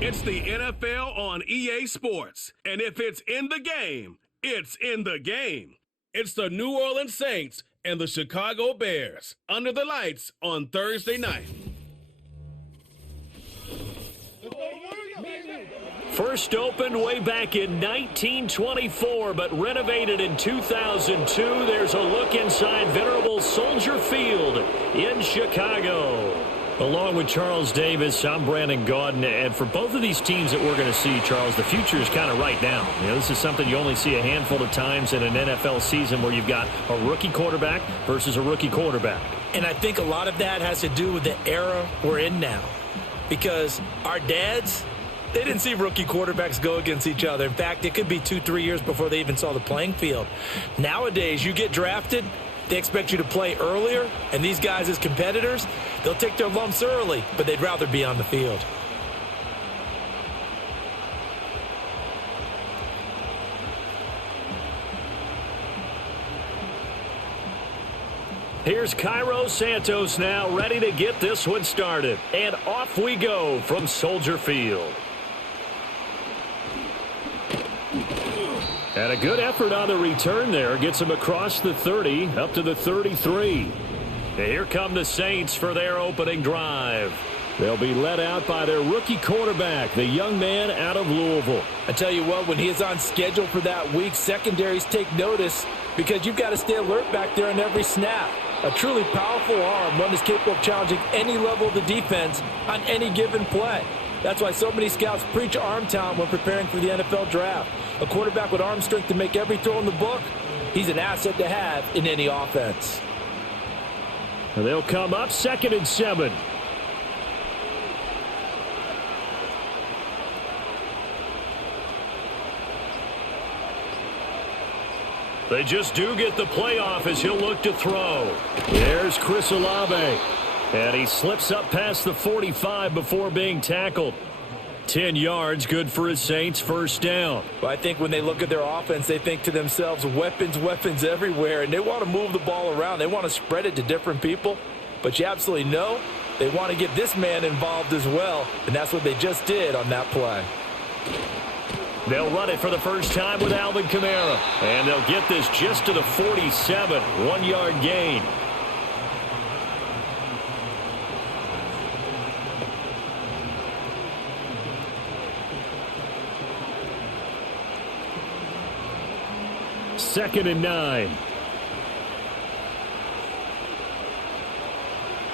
It's the NFL on EA Sports. And if it's in the game, it's in the game. It's the New Orleans Saints and the Chicago Bears under the lights on Thursday night. First opened way back in 1924, but renovated in 2002. There's a look inside venerable Soldier Field in Chicago. Along with Charles Davis, I'm Brandon Gaudin, and for both of these teams that we're going to see, Charles, the future is kind of right now. You know, this is something you only see a handful of times in an NFL season where you've got a rookie quarterback versus a rookie quarterback. And I think a lot of that has to do with the era we're in now. Because our dads, they didn't see rookie quarterbacks go against each other. In fact, it could be 2-3 years before they even saw the playing field. Nowadays, you get drafted, they expect you to play earlier, and these guys as competitors, they'll take their lumps early, but they'd rather be on the field. Here's Cairo Santos now, ready to get this one started. And off we go from Soldier Field. And a good effort on the return there. Gets him across the 30, up to the 33. And here come the Saints for their opening drive. They'll be led out by their rookie quarterback, the young man out of Louisville. I tell you what, when he is on schedule for that week, secondaries take notice because you've got to stay alert back there on every snap. A truly powerful arm, one is capable of challenging any level of the defense on any given play. That's why so many scouts preach arm talent when preparing for the NFL draft. A quarterback with arm strength to make every throw in the book, he's an asset to have in any offense. And they'll come up 2nd and 7. They just do get the playoff as he'll look to throw. There's Chris Olave. And he slips up past the 45 before being tackled. 10 yards, good for his Saints, first down. Well, I think when they look at their offense, they think to themselves, weapons, weapons everywhere. And they want to move the ball around. They want to spread it to different people. But you absolutely know they want to get this man involved as well. And that's what they just did on that play. They'll run it for the first time with Alvin Kamara. And they'll get this just to the 47, 1-yard gain. Second and 9.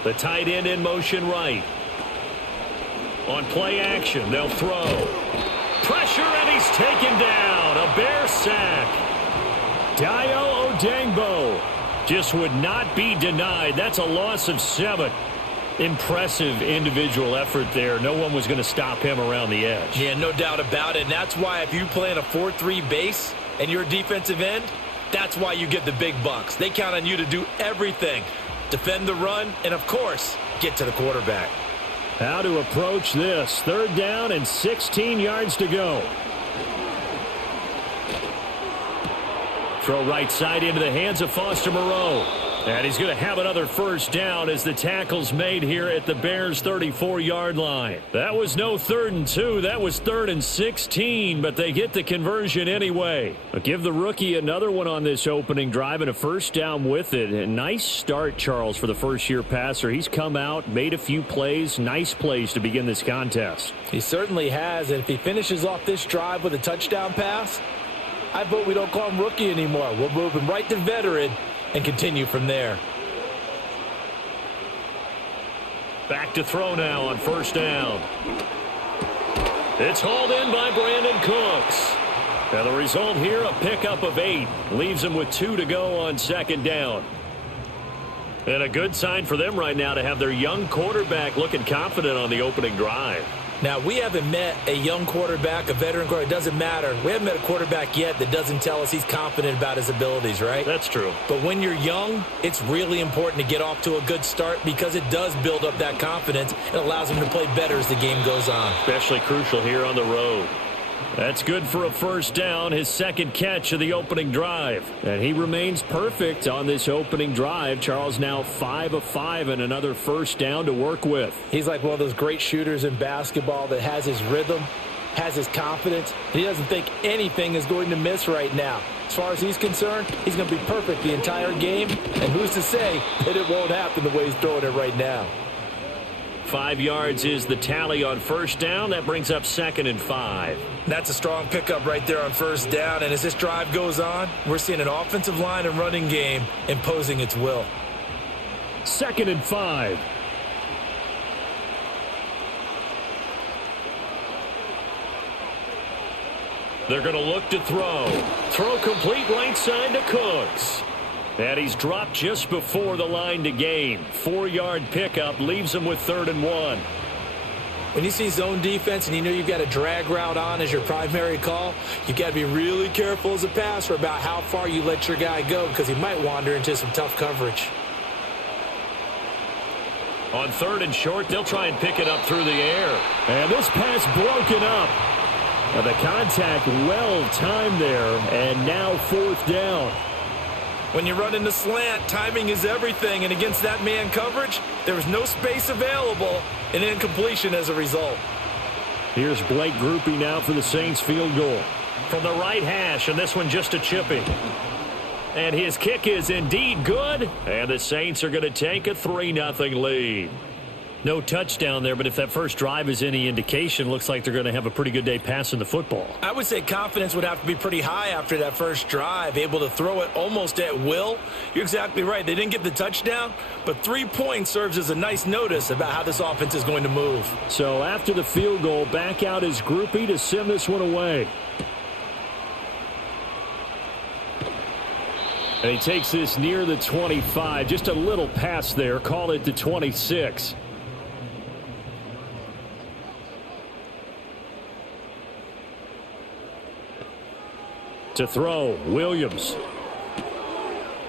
The tight end in motion right. On play action, they'll throw. Pressure, and he's taken down. A Bear sack. Dayo Odeyingbo just would not be denied. That's a loss of 7. Impressive individual effort there. No one was going to stop him around the edge. Yeah, no doubt about it. And that's why if you play in a 4-3 base and you're a defensive end, that's why you get the big bucks. They count on you to do everything. Defend the run, and of course, get to the quarterback. How to approach this. 3rd down and 16 yards to go. Throw right side into the hands of Foster Moreau. And he's going to have another first down as the tackle's made here at the Bears' 34-yard line. That was no 3rd and 2. That was 3rd and 16, but they get the conversion anyway. But give the rookie another one on this opening drive and a first down with it. A nice start, Charles, for the first-year passer. He's come out, made a few plays, nice plays to begin this contest. He certainly has, and if he finishes off this drive with a touchdown pass, I vote we don't call him rookie anymore. We'll move him right to veteran and continue from there. Back to throw now on first down. It's hauled in by Brandon Cooks. And the result here, a pickup of 8. Leaves him with 2 to go on 2nd down. And a good sign for them right now to have their young quarterback looking confident on the opening drive. Now, we haven't met a young quarterback, a veteran quarterback. It doesn't matter. We haven't met a quarterback yet that doesn't tell us he's confident about his abilities, right? That's true. But when you're young, it's really important to get off to a good start because it does build up that confidence. It allows him to play better as the game goes on. Especially crucial here on the road. That's good for a first down, his second catch of the opening drive. And he remains perfect on this opening drive. Charles now 5 of 5 and another first down to work with. He's like one of those great shooters in basketball that has his rhythm, has his confidence, and he doesn't think anything is going to miss right now. As far as he's concerned, he's going to be perfect the entire game, and who's to say that it won't happen the way he's throwing it right now. 5 yards is the tally on first down. That brings up 2nd and 5. That's a strong pickup right there on first down, and as this drive goes on, we're seeing an offensive line and running game imposing its will. 2nd and 5. They're going to look to throw. Throw complete right side to Cooks. And he's dropped just before the line to gain. 4-yard pickup leaves him with 3rd and 1. When you see zone defense and you know you've got a drag route on as your primary call, you've got to be really careful as a passer about how far you let your guy go because he might wander into some tough coverage. On 3rd and short, they'll try and pick it up through the air. And this pass broken up. The contact well timed there, and now 4th down. When you run in the slant, timing is everything, and against that man coverage, there was no space available, and incompletion as a result. Here's Blake Groupie now for the Saints field goal. From the right hash, and this one just a chipping. And his kick is indeed good, and the Saints are going to take a 3-0 lead. No touchdown there, but if that first drive is any indication, looks like they're going to have a pretty good day passing the football. I would say confidence would have to be pretty high after that first drive, able to throw it almost at will. You're exactly right. They didn't get the touchdown, but 3 points serves as a nice notice about how this offense is going to move. So after the field goal, back out is Groupie to send this one away. And he takes this near the 25. Just a little pass there. Call it the 26. To throw, Williams.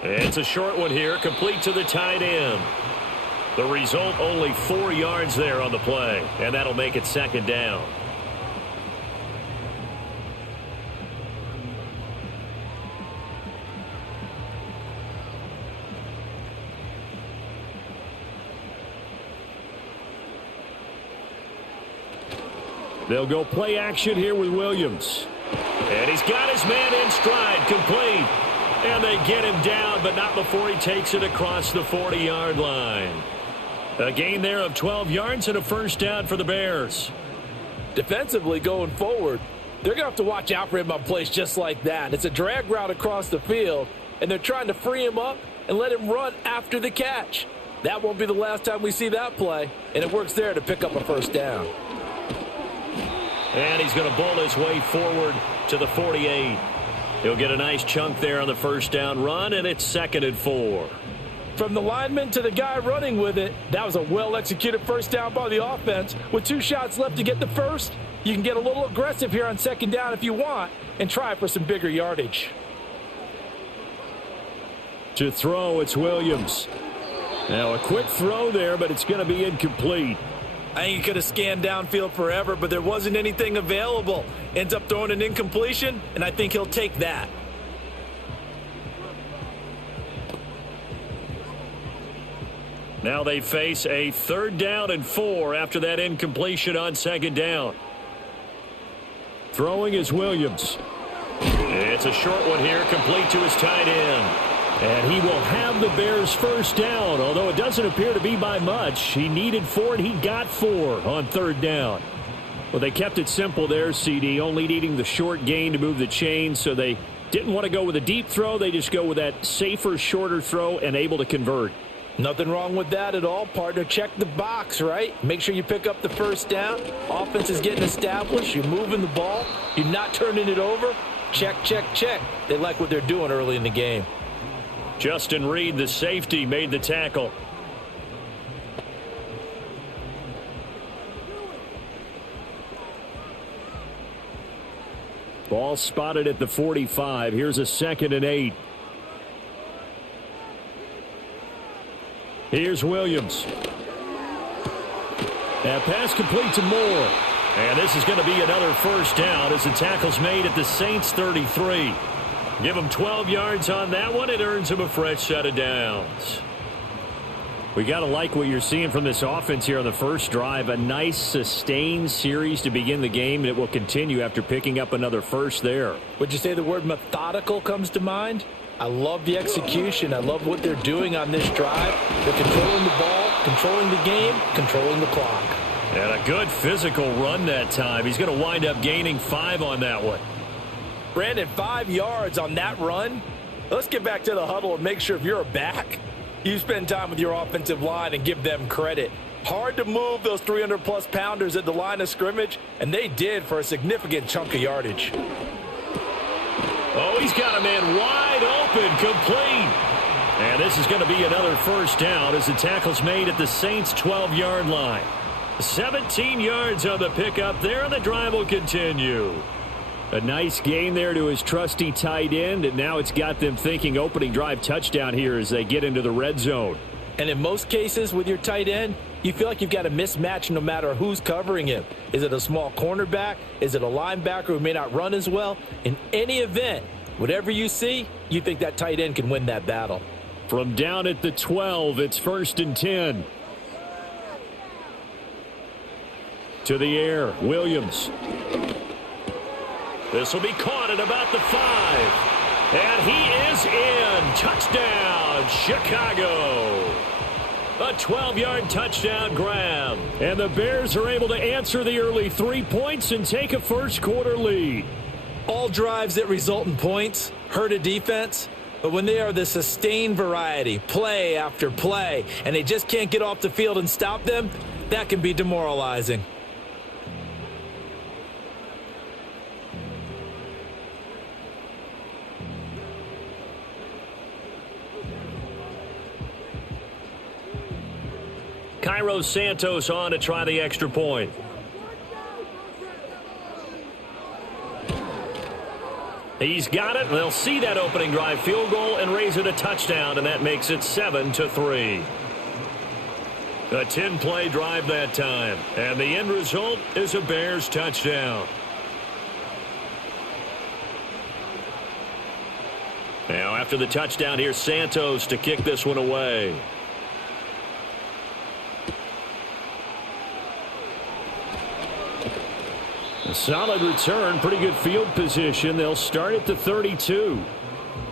It's a short one here, complete to the tight end. The result, only 4 yards there on the play, and that'll make it 2nd down. They'll go play action here with Williams. And he's got his man in stride, complete. And they get him down, but not before he takes it across the 40-yard line. A gain there of 12 yards and a first down for the Bears. Defensively going forward, they're going to have to watch out for him on plays just like that. It's a drag route across the field, and they're trying to free him up and let him run after the catch. That won't be the last time we see that play, and it works there to pick up a first down. And he's going to bull his way forward to the 48. He'll get a nice chunk there on the first down run, and it's 2nd and 4. From the lineman to the guy running with it, that was a well-executed first down by the offense. With 2 shots left to get the first, you can get a little aggressive here on 2nd down if you want and try for some bigger yardage. To throw, it's Williams. Now a quick throw there, but it's going to be incomplete. I think he could have scanned downfield forever, but there wasn't anything available. Ends up throwing an incompletion, and I think he'll take that. Now they face a 3rd down and 4 after that incompletion on 2nd down. Throwing is Williams. It's a short one here, complete to his tight end. And he will have the Bears first down, although it doesn't appear to be by much. He needed 4, and he got 4 on 3rd down. Well, they kept it simple there, CD, only needing the short gain to move the chains, so they didn't want to go with a deep throw. They just go with that safer, shorter throw and able to convert. Nothing wrong with that at all, partner. Check the box, right? Make sure you pick up the first down. Offense is getting established. You're moving the ball. You're not turning it over. Check, check, check. They like what they're doing early in the game. Justin Reed, the safety, made the tackle. Ball spotted at the 45. Here's a 2nd and 8. Here's Williams. That pass complete to Moore. And this is going to be another first down as the tackle's made at the Saints 33. Give him 12 yards on that one. It earns him a fresh set of downs. We got to like what you're seeing from this offense here on the first drive. A nice sustained series to begin the game, and it will continue after picking up another first there. Would you say the word methodical comes to mind? I love the execution. I love what they're doing on this drive. They're controlling the ball, controlling the game, controlling the clock. And a good physical run that time. He's going to wind up gaining 5 on that one. Brandon, 5 yards on that run. Let's get back to the huddle and make sure if you're a back, you spend time with your offensive line and give them credit. Hard to move those 300-plus pounders at the line of scrimmage, and they did for a significant chunk of yardage. Oh, he's got a man wide open, complete. And this is going to be another first down as the tackle's made at the Saints' 12-yard line. 17 yards on the pickup there, and the drive will continue. A nice gain there to his trusty tight end, and now it's got them thinking opening drive touchdown here as they get into the red zone. And in most cases with your tight end, you feel like you've got a mismatch no matter who's covering him. Is it a small cornerback? Is it a linebacker who may not run as well? In any event, whatever you see, you think that tight end can win that battle. From down at the 12, it's 1st and 10. To the air, Williams. This will be caught at about the 5. And he is in. Touchdown, Chicago. A 12-yard touchdown grab. And the Bears are able to answer the early 3 points and take a first-quarter lead. All drives that result in points hurt a defense, but when they are the sustained variety, play after play, and they just can't get off the field and stop them, that can be demoralizing. Cairo Santos on to try the extra point. He's got it. They'll see that opening drive field goal and raise it a touchdown, and that makes it 7-3. A 10-play drive that time, and the end result is a Bears touchdown. Now after the touchdown, here's Santos to kick this one away. A solid return, pretty good field position. They'll start at the 32.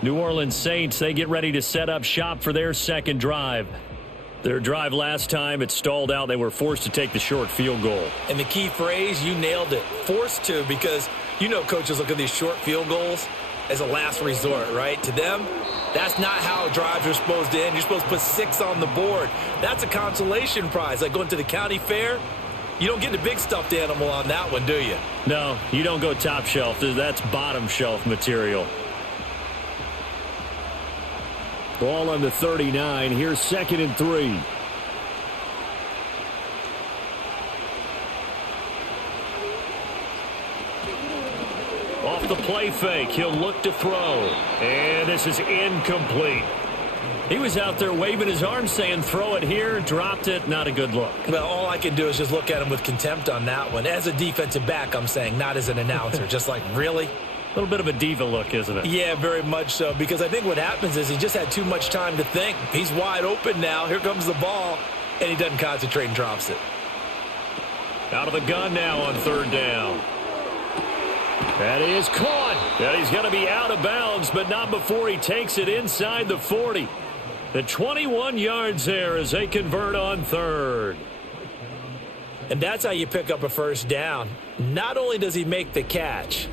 New Orleans Saints, they get ready to set up shop for their second drive. Their drive last time, it stalled out. They were forced to take the short field goal. And the key phrase, you nailed it, forced to, because you know coaches look at these short field goals as a last resort, right? To them, that's not how drives are supposed to end. You're supposed to put 6 on the board. That's a consolation prize, like going to the county fair. You don't get the big stuffed animal on that one, do you? No, you don't go top shelf. That's bottom shelf material. Ball on the 39. Here's 2nd and 3. Off the play fake, he'll look to throw. And this is incomplete. He was out there waving his arms saying, throw it here, dropped it, not a good look. Well, all I can do is just look at him with contempt on that one. As a defensive back, I'm saying, not as an announcer. Just like, really? A little bit of a diva look, isn't it? Yeah, very much so, because I think what happens is he just had too much time to think. He's wide open now. Here comes the ball, and he doesn't concentrate and drops it. Out of the gun now on 3rd down. That is caught. And he's going to be out of bounds, but not before he takes it inside the 40. The 21 yards there as they convert on 3rd. And that's how you pick up a first down. Not only does he make the catch,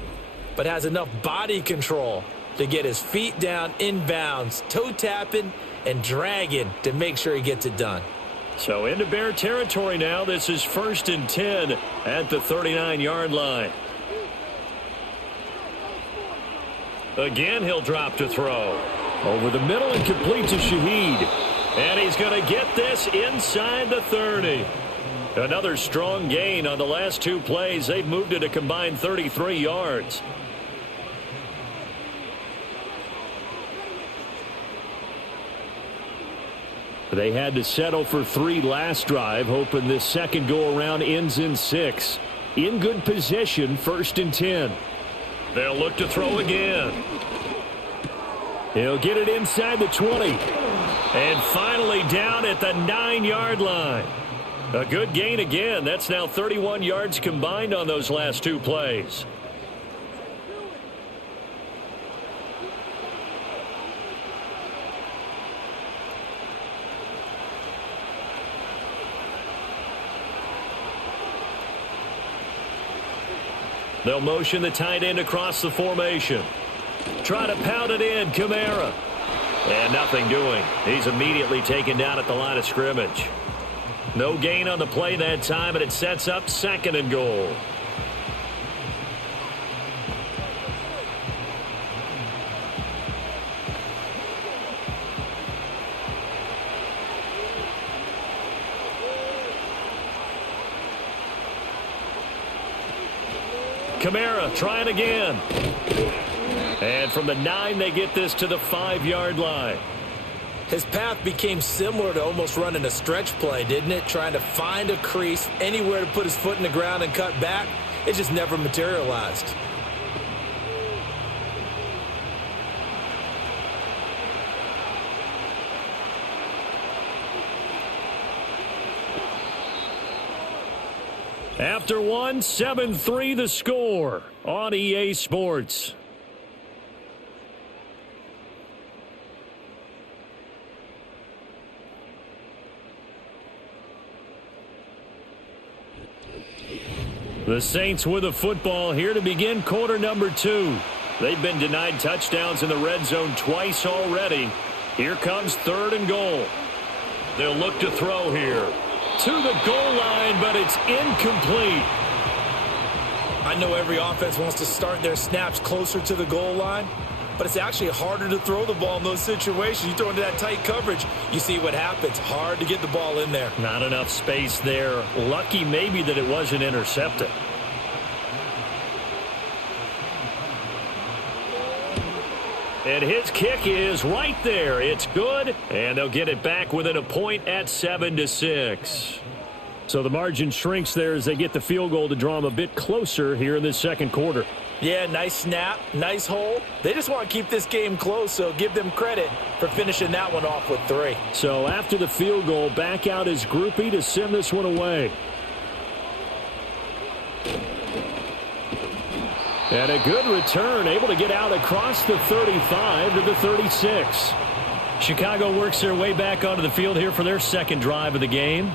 but has enough body control to get his feet down inbounds, toe tapping and dragging to make sure he gets it done. So into Bear territory now. This is 1st and 10 at the 39-yard line. Again, he'll drop to throw. Over the middle and complete to Shaheed. And he's going to get this inside the 30. Another strong gain on the last 2 plays. They've moved it a combined 33 yards. They had to settle for 3 last drive, hoping this second go-around ends in 6. in good position, 1st and 10. They'll look to throw again. He'll get it inside the 20. And finally down at the 9-yard line. A good gain again. That's now 31 yards combined on those last 2 plays. They'll motion the tight end across the formation. Try to pound it in, Kamara. And nothing doing. He's immediately taken down at the line of scrimmage. No gain on the play that time, and it sets up 2nd and goal. Kamara trying again. And from the 9, they get this to the 5-yard line. His path became similar to almost running a stretch play, didn't it? Trying to find a crease, anywhere to put his foot in the ground and cut back. It just never materialized. After 1, 7-3 the score on EA Sports. The Saints with the football here to begin quarter number 2. They've been denied touchdowns in the red zone twice already. Here comes 3rd and goal. They'll look to throw here. To the goal line, but it's incomplete. I know every offense wants to start their snaps closer to the goal line, but it's actually harder to throw the ball in those situations. You throw into that tight coverage, you see what happens. Hard to get the ball in there. Not enough space there. Lucky maybe that it wasn't intercepted. And his kick is right there. It's good, and they'll get it back within a point at 7-6. So the margin shrinks there as they get the field goal to draw them a bit closer here in this 2nd quarter. Yeah, nice snap, nice hole. They just want to keep this game close, so give them credit for finishing that one off with 3. So after the field goal, back out his groupie to send this one away. And a good return, able to get out across the 35 to the 36. Chicago works their way back onto the field here for their 2nd drive of the game.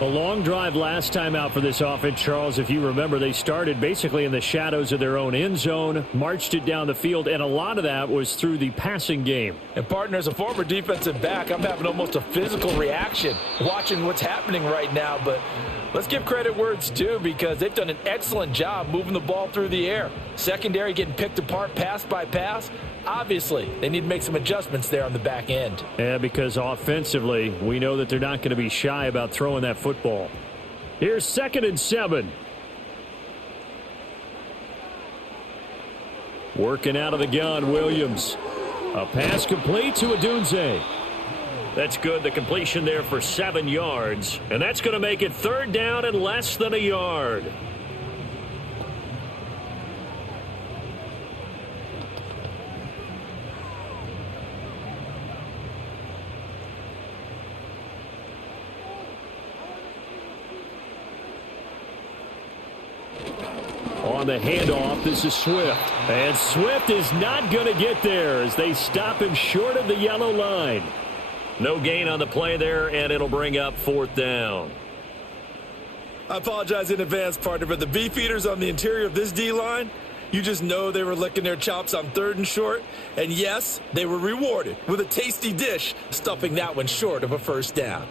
A long drive last time out for this offense, Charles. If you remember, they started basically in the shadows of their own end zone, marched it down the field, and a lot of that was through the passing game. And, partner, as a former defensive back, I'm having almost a physical reaction watching what's happening right now. But let's give credit where it's due, because they've done an excellent job moving the ball through the air. Secondary getting picked apart pass by pass. Obviously, they need to make some adjustments there on the back end. Yeah, because offensively, we know that they're not going to be shy about throwing that football. Here's 2nd and 7. Working out of the gun, Williams. A pass complete to Adunze. That's good. The completion there for 7 yards. And that's going to make it 3rd down and less than a yard. On the handoff, this is Swift. And Swift is not going to get there as they stop him short of the yellow line. No gain on the play there, and it'll bring up 4th down. I apologize in advance, partner, but the beefeaters on the interior of this D-line, you just know they were licking their chops on 3rd and short. And yes, they were rewarded with a tasty dish, stuffing that one short of a 1st down.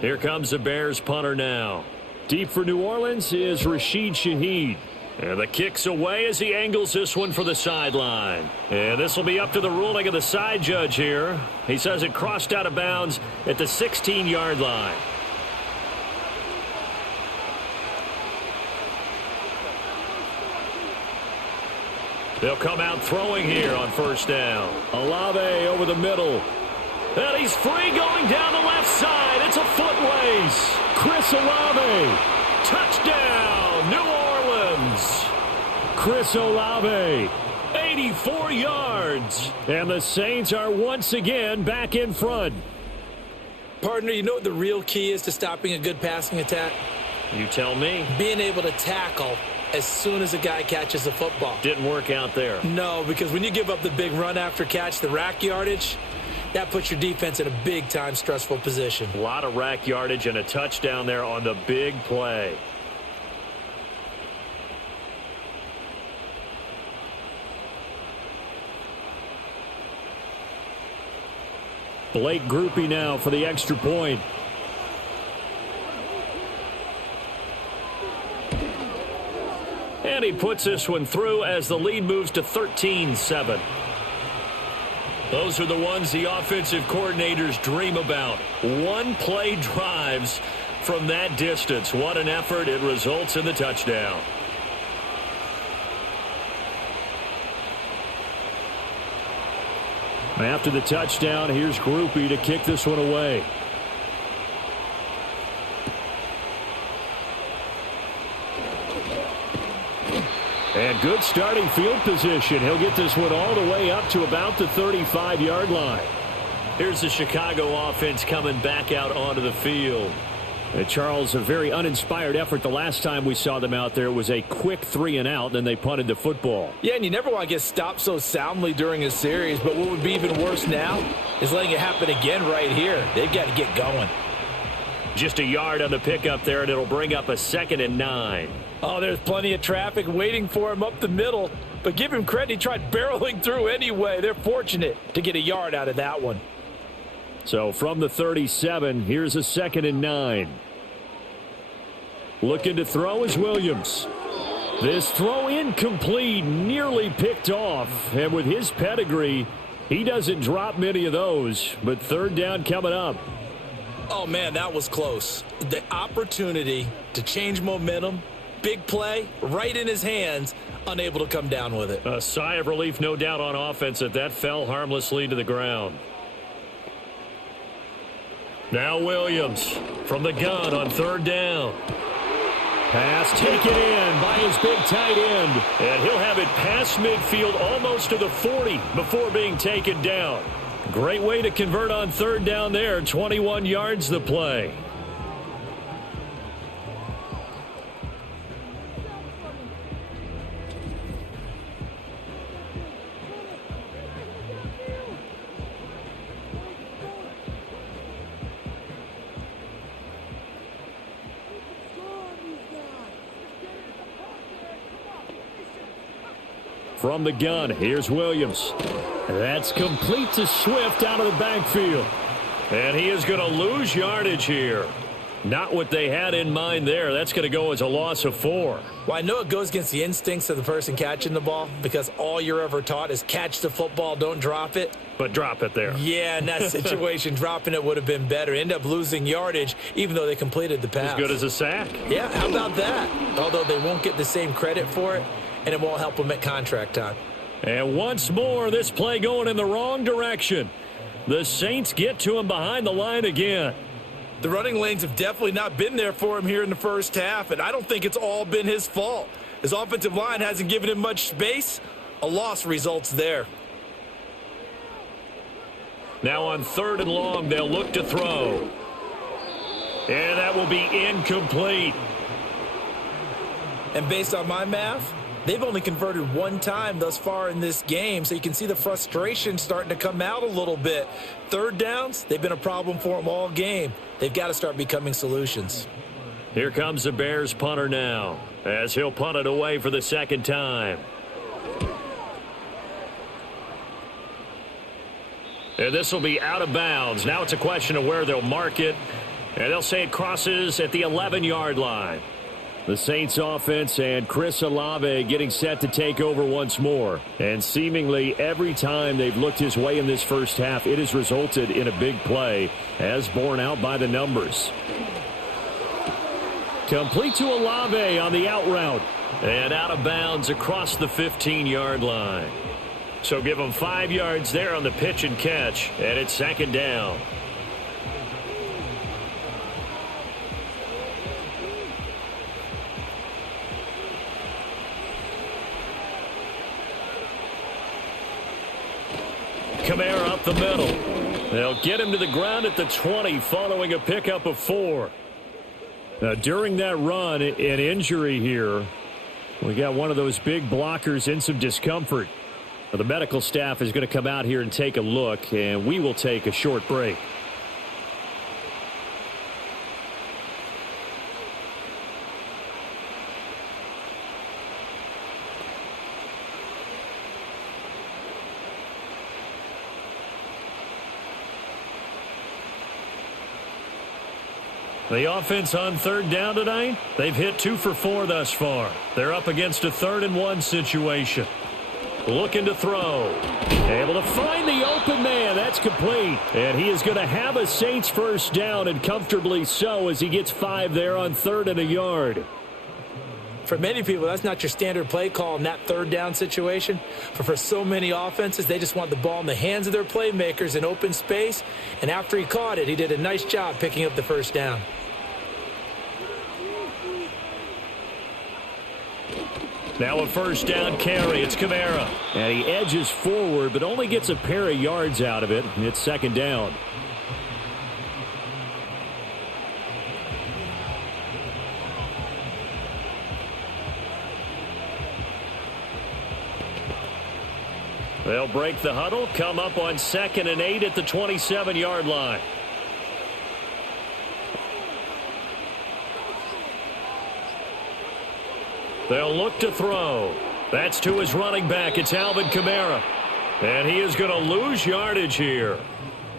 Here comes the Bears punter now. Deep for New Orleans is Rashid Shaheed. And the kick's away as he angles this one for the sideline. And this will be up to the ruling of the side judge here. He says it crossed out of bounds at the 16-yard line. They'll come out throwing here on 1st down. Olave over the middle. And he's free going down the left side. It's a foot race. Chris Olave. Touchdown, New Orleans. Chris Olave. 84 yards. And the Saints are once again back in front. Partner, you know what the real key is to stopping a good passing attack? You tell me. Being able to tackle as soon as a guy catches the football. Didn't work out there. No, because when you give up the big run after catch, the rack yardage, that puts your defense in a big-time stressful position. A lot of rack yardage and a touchdown there on the big play. Blake Groupie now for the extra point. And he puts this one through as the lead moves to 13-7. Those are the ones the offensive coordinators dream about. One-play drives from that distance. What an effort. It results in the touchdown. After the touchdown, here's Groupie to kick this one away. And good starting field position. He'll get this one all the way up to about the 35-yard line. Here's the Chicago offense coming back out onto the field. Charles, a very uninspired effort the last time we saw them out there. It was a quick 3-and-out, then they punted the football. Yeah, and you never want to get stopped so soundly during a series, but what would be even worse now is letting it happen again right here. They've got to get going. Just a yard on the pickup there, and it'll bring up a 2nd and 9. Oh, there's plenty of traffic waiting for him up the middle, but give him credit. He tried barreling through anyway. They're fortunate to get a yard out of that one. So from the 37, here's a 2nd and 9. Looking to throw is Williams. This throw incomplete, nearly picked off. And with his pedigree, he doesn't drop many of those. But 3rd down coming up. Oh, man, that was close. The opportunity to change momentum, big play, right in his hands, unable to come down with it. A sigh of relief, no doubt, on offense that fell harmlessly to the ground. Now Williams from the gun on 3rd down. Pass taken in by his big tight end. And he'll have it past midfield almost to the 40 before being taken down. Great way to convert on 3rd down there. 21 yards the play. From the gun, here's Williams. That's complete to Swift out of the backfield. And he is going to lose yardage here. Not what they had in mind there. That's going to go as a loss of 4. Well, I know it goes against the instincts of the person catching the ball because all you're ever taught is catch the football, don't drop it. But drop it there. Yeah, in that situation, dropping it would have been better. End up losing yardage, even though they completed the pass. As good as a sack. Yeah, how about that? Although they won't get the same credit for it, and it won't help them at contract time. And once more, this play going in the wrong direction. The Saints get to him behind the line again. The running lanes have definitely not been there for him here in the first half, and I don't think it's all been his fault. His offensive line hasn't given him much space. A loss results there. Now on 3rd and long, they'll look to throw. And that will be incomplete. And based on my math, they've only converted one time thus far in this game, so you can see the frustration starting to come out a little bit. 3rd downs, they've been a problem for them all game. They've got to start becoming solutions. Here comes the Bears punter now, as he'll punt it away for the 2nd time. And this will be out of bounds. Now it's a question of where they'll mark it, and they'll say it crosses at the 11-yard line. The Saints offense and Chris Olave getting set to take over once more. And seemingly every time they've looked his way in this first half, it has resulted in a big play, as borne out by the numbers. Complete to Olave on the out route. And out of bounds across the 15-yard line. So give them 5 yards there on the pitch and catch, and it's 2nd down. Kamara up the middle. They'll get him to the ground at the 20 following a pickup of 4. Now, during that run, an injury here. We got one of those big blockers in some discomfort. The medical staff is going to come out here and take a look, and we will take a short break. The offense on third down tonight, they've hit 2 for 4 thus far. They're up against a 3rd and 1 situation. Looking to throw. Able to find the open man. That's complete. And he is going to have a Saints first down, and comfortably so, as he gets 5 there on 3rd and a yard. For many people, that's not your standard play call in that 3rd down situation. But for so many offenses, they just want the ball in the hands of their playmakers in open space. And after he caught it, he did a nice job picking up the first down. Now a first down carry. It's Kamara. And he edges forward, but only gets a pair of yards out of it. And it's 2nd down. They'll break the huddle, come up on 2nd and 8 at the 27-yard line. They'll look to throw. That's to his running back. It's Alvin Kamara. And he is going to lose yardage here.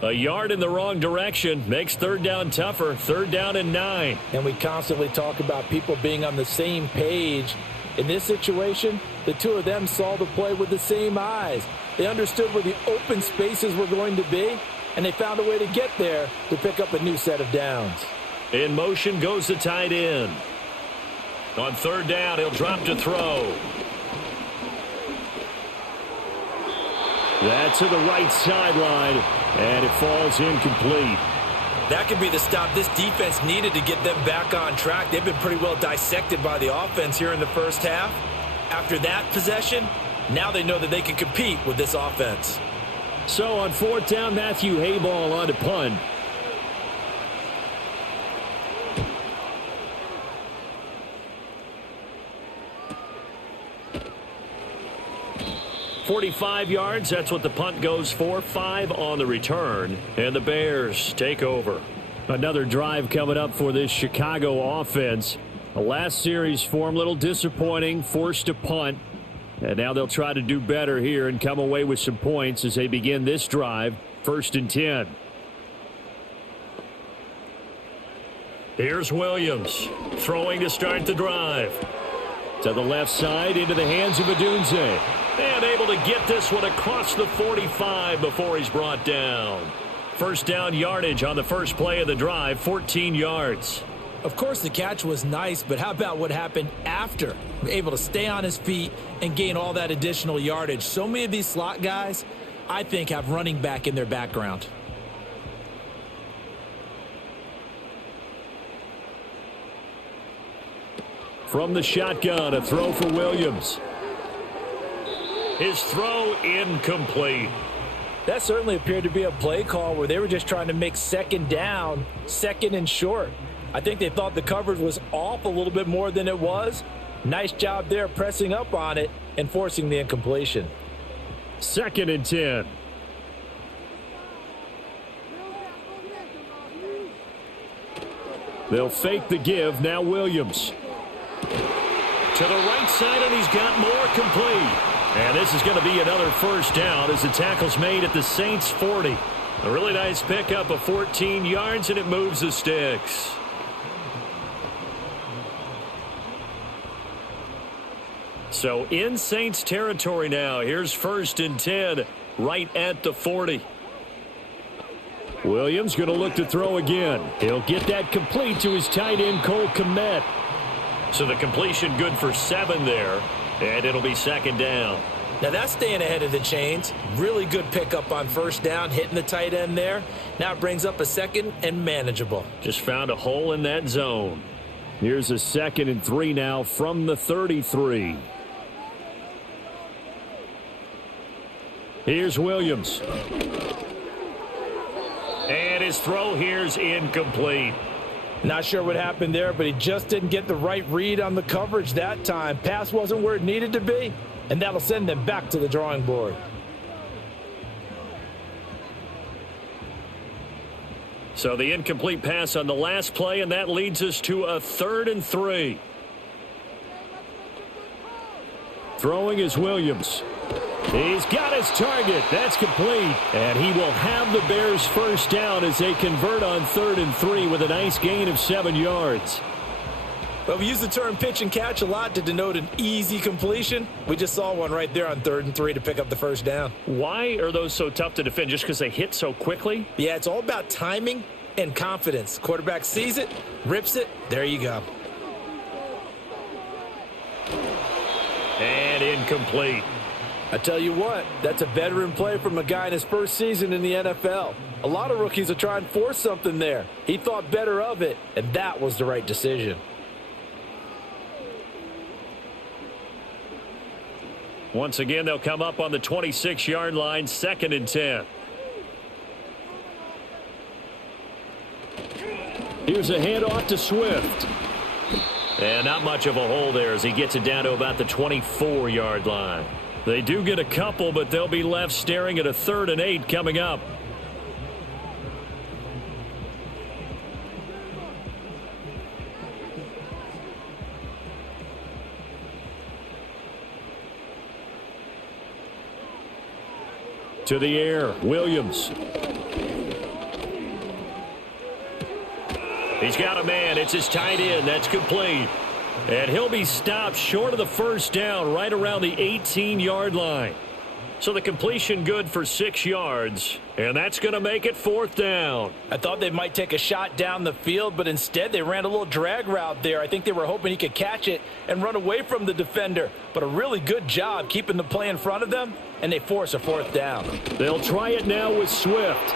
A yard in the wrong direction makes 3rd down tougher. 3rd down and 9. And we constantly talk about people being on the same page. In this situation, the two of them saw the play with the same eyes. They understood where the open spaces were going to be, and they found a way to get there to pick up a new set of downs. In motion goes the tight end. On 3rd down, he'll drop to throw. That's to the right sideline, and it falls incomplete. That could be the stop this defense needed to get them back on track. They've been pretty well dissected by the offense here in the first half. After that possession, now they know that they can compete with this offense. So on 4th down, Matthew Hayball on to punt. .45 yards, that's what the punt goes for. 5 on the return, and the Bears take over. Another drive coming up for this Chicago offense. The last series form, a little disappointing, forced to punt. And now they'll try to do better here and come away with some points as they begin this drive. 1st and 10. Here's Williams throwing to start the drive. To the left side, into the hands of Adunze. And able to get this one across the 45 before he's brought down. First down yardage on the first play of the drive, 14 yards. Of course, the catch was nice, but how about what happened after? Able to stay on his feet and gain all that additional yardage. So many of these slot guys, I think, have running back in their background. From the shotgun, a throw for Williams. His throw incomplete. That certainly appeared to be a play call where they were just trying to make 2nd down, 2nd and short. I think they thought the coverage was off a little bit more than it was. Nice job there pressing up on it and forcing the incompletion. 2nd and 10. They'll fake the give. Now Williams. To the right side, and he's got more complete. And this is going to be another first down as the tackle's made at the Saints 40. A really nice pickup of 14 yards, and it moves the sticks. So in Saints territory now. Here's 1st and 10 right at the 40. Williams going to look to throw again. He'll get that complete to his tight end, Cole Kmet. So the completion good for 7 there, and it'll be 2nd down. Now that's staying ahead of the chains. Really good pickup on first down, hitting the tight end there. Now it brings up a 2nd and manageable. Just found a hole in that zone. Here's a 2nd and 3 now from the 33. Here's Williams. And his throw here's incomplete. Not sure what happened there, but he just didn't get the right read on the coverage that time. Pass wasn't where it needed to be, and that'll send them back to the drawing board. So the incomplete pass on the last play, and that leads us to a 3rd and 3. Throwing is Williams. He's got his target. That's complete. And he will have the Bears first down as they convert on 3rd and 3 with a nice gain of 7 yards. Well, we use the term pitch and catch a lot to denote an easy completion. We just saw one right there on 3rd and 3 to pick up the first down. Why are those so tough to defend? Just because they hit so quickly? Yeah, it's all about timing and confidence. Quarterback sees it, rips it, there you go. And incomplete. I tell you what, that's a veteran play from a guy in his first season in the NFL. A lot of rookies will try and force something there. He thought better of it, and that was the right decision. Once again, they'll come up on the 26-yard line, 2nd and 10. Here's a handoff to Swift. And not much of a hole there as he gets it down to about the 24-yard line. They do get a couple, but they'll be left staring at a 3rd and 8 coming up. To the air, Williams. He's got a man. It's his tight end. That's complete. And he'll be stopped short of the first down right around the 18-yard line. So the completion good for 6 yards. And that's going to make it 4th down. I thought they might take a shot down the field, but instead they ran a little drag route there. I think they were hoping he could catch it and run away from the defender. But a really good job keeping the play in front of them, and they force a 4th down. They'll try it now with Swift.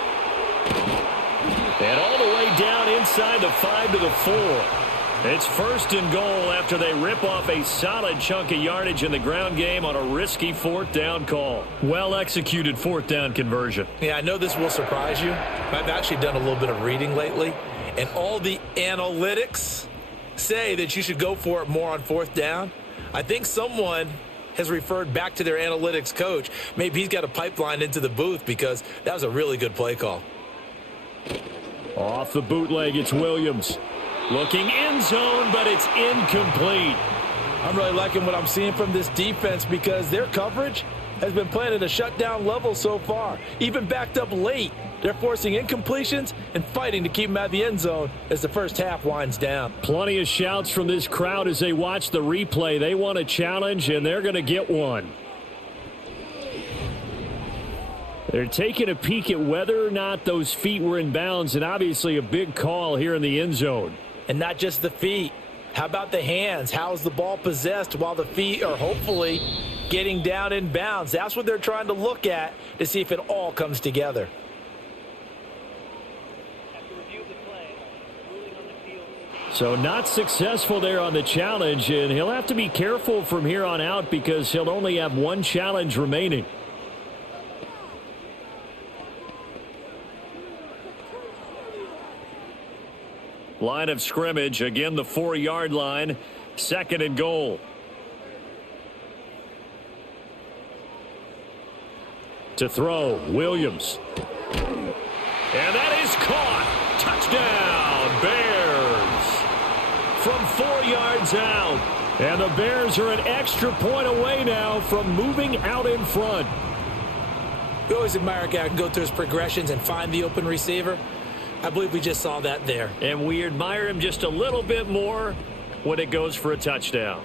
And all the way down inside the 5 to the 4. It's 1st and goal after they rip off a solid chunk of yardage in the ground game on a risky 4th down call. Well-executed 4th down conversion. Yeah, I know this will surprise you. I've actually done a little bit of reading lately, and all the analytics say that you should go for it more on 4th down. I think someone has referred back to their analytics coach. Maybe he's got a pipeline into the booth because that was a really good play call. Off the bootleg, it's Williams. Looking end zone, but it's incomplete. I'm really liking what I'm seeing from this defense because their coverage has been playing at a shutdown level so far. Even backed up late, they're forcing incompletions and fighting to keep them out of the end zone as the first half winds down. Plenty of shouts from this crowd as they watch the replay. They want a challenge, and they're going to get one. They're taking a peek at whether or not those feet were in bounds, and obviously a big call here in the end zone. And not just the feet. How about the hands? How's the ball possessed while the feet are hopefully getting down in bounds? That's what they're trying to look at to see if it all comes together. So not successful there on the challenge, and he'll have to be careful from here on out because he'll only have one challenge remaining. Line of scrimmage, again the 4-yard line, 2nd and goal. To throw, Williams. And that is caught. Touchdown, Bears. From 4 yards out. And the Bears are an extra point away now from moving out in front. We always admire a guy who can go through his progressions and find the open receiver. I believe we just saw that there. And we admire him just a little bit more when it goes for a touchdown.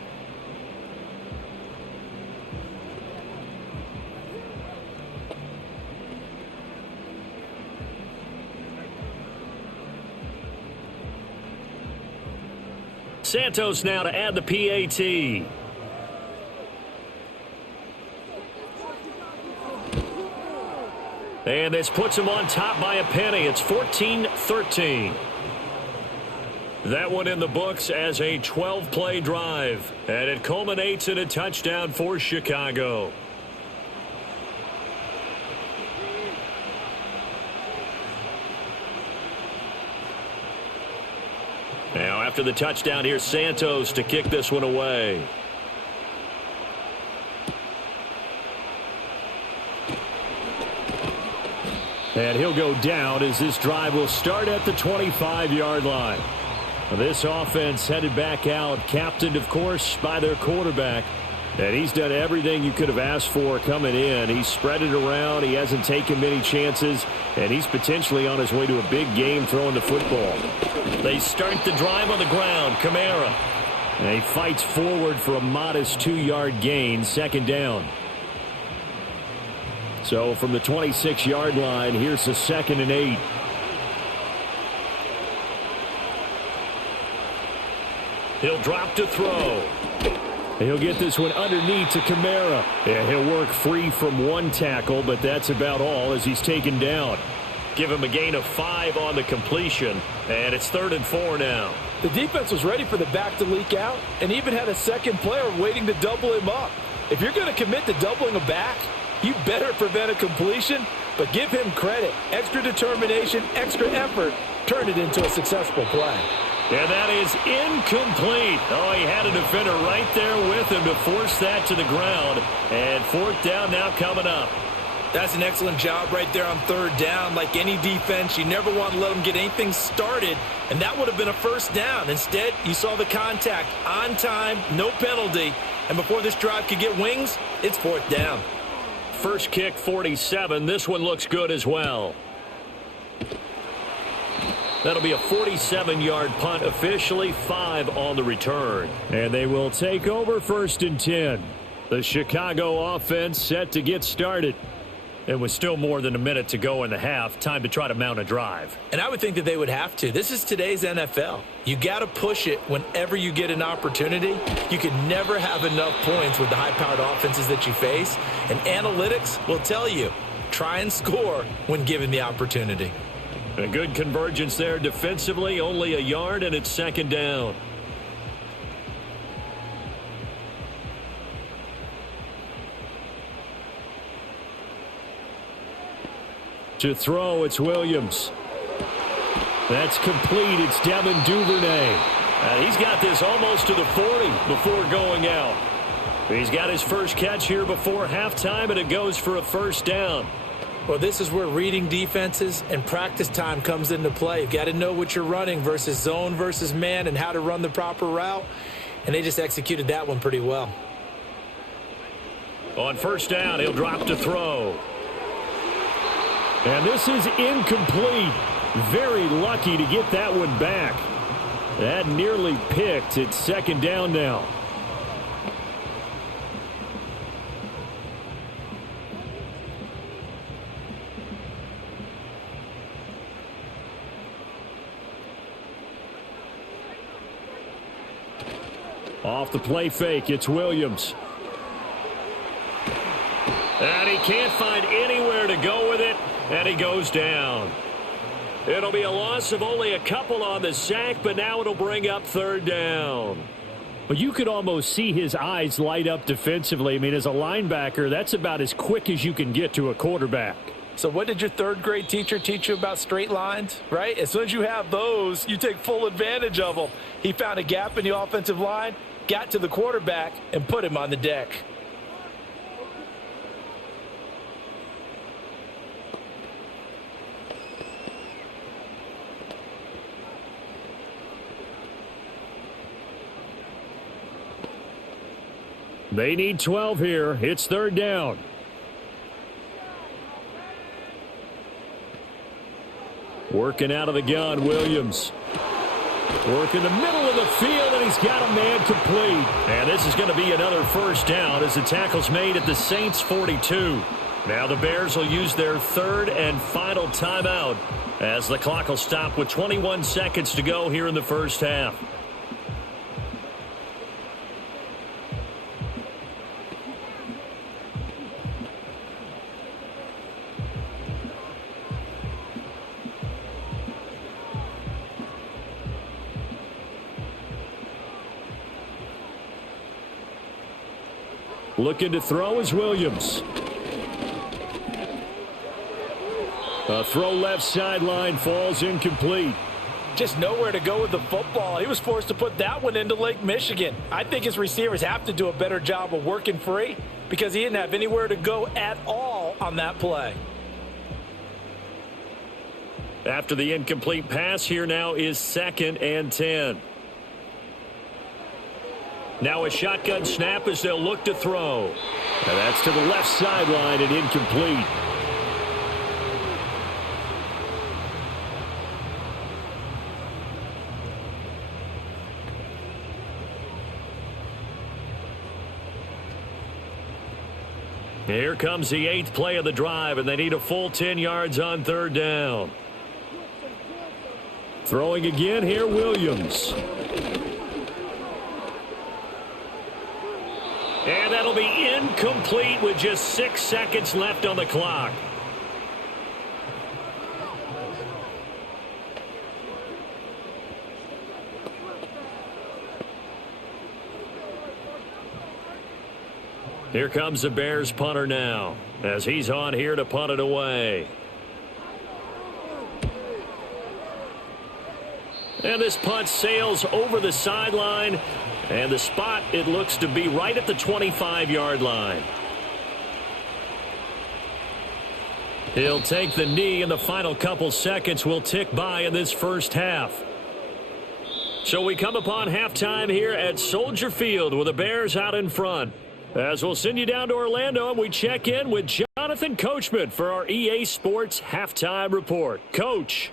Santos now to add the PAT. And this puts him on top by a penny. It's 14-13. That one in the books as a 12-play drive. And it culminates in a touchdown for Chicago. after the touchdown. Here's Santos to kick this one away. And he'll go down as this drive will start at the 25-yard line. This offense headed back out, captained, of course, by their quarterback. And he's done everything you could have asked for coming in. He's spread it around. He hasn't taken many chances. And he's potentially on his way to a big game throwing the football. They start the drive on the ground. Kamara. And he fights forward for a modest 2-yard gain, second down. So from the 26-yard line, here's the 2nd and 8. He'll drop to throw. He'll get this one underneath to Kamara. And he'll work free from one tackle, but that's about all as he's taken down. Give him a gain of 5 on the completion, and it's 3rd and 4 now. The defense was ready for the back to leak out and even had a second player waiting to double him up. If you're going to commit to doubling a back, you better prevent a completion, but give him credit. Extra determination, extra effort, turn it into a successful play. And that is incomplete. Oh, he had a defender right there with him to force that to the ground. And 4th down now coming up. That's an excellent job right there on 3rd down. Like any defense, you never want to let them get anything started, and that would have been a 1st down. Instead, you saw the contact on time, no penalty, and before this drive could get wings, it's 4th down. First kick, 47. This one looks good as well. That'll be a 47-yard punt, officially 5 on the return. And they will take over 1st and 10. The Chicago offense set to get started. And with still more than a minute to go in the half, time to try to mount a drive. And I would think that they would have to. This is today's NFL. You got to push it whenever you get an opportunity. You can never have enough points with the high-powered offenses that you face. And analytics will tell you, try and score when given the opportunity. A good convergence there defensively, only a yard, and it's 2nd down. To throw, it's Williams. That's complete. It's Devin Duvernay. He's got this almost to the 40 before going out. He's got his first catch here before halftime, and it goes for a 1st down. Well, this is where reading defenses and practice time comes into play. You've got to know what you're running versus zone versus man and how to run the proper route. And they just executed that one pretty well. On 1st down, he'll drop to throw. And this is incomplete. Very lucky to get that one back. That nearly picked. It's 2nd down now. Off the play fake, it's Williams. And he can't find anywhere to go with it, and he goes down. It'll be a loss of only a couple on the sack, but now it'll bring up 3rd down. But you could almost see his eyes light up defensively. I mean, as a linebacker, that's about as quick as you can get to a quarterback. So what did your 3rd grade teacher teach you about straight lines, right? As soon as you have those, you take full advantage of them. He found a gap in the offensive line, got to the quarterback, and put him on the deck. They need 12 here. It's 3rd down. Working out of the gun, Williams. Working the middle of the field, and he's got a man complete. And this is going to be another 1st down as the tackle's made at the Saints' 42. Now the Bears will use their 3rd and final timeout as the clock will stop with 21 seconds to go here in the 1st half. Looking to throw is Williams. A throw left sideline falls incomplete. just nowhere to go with the football. He was forced to put that one into Lake Michigan. I think his receivers have to do a better job of working free because he didn't have anywhere to go at all on that play. After the incomplete pass, here now is 2nd and 10. Now a shotgun snap as they'll look to throw. And that's to the left sideline and incomplete. Here comes the 8th play of the drive, and they need a full 10 yards on 3rd down. Throwing again here, Williams. And that'll be incomplete with just 6 seconds left on the clock. Here comes the Bears punter now, as he's on here to punt it away. And this punt sails over the sideline, and the spot, it looks to be right at the 25-yard line. He'll take the knee, and the final couple seconds will tick by in this first half. So we come upon halftime here at Soldier Field with the Bears out in front. As we'll send you down to Orlando, and we check in with Jonathan Coachman for our EA Sports Halftime Report. Coach.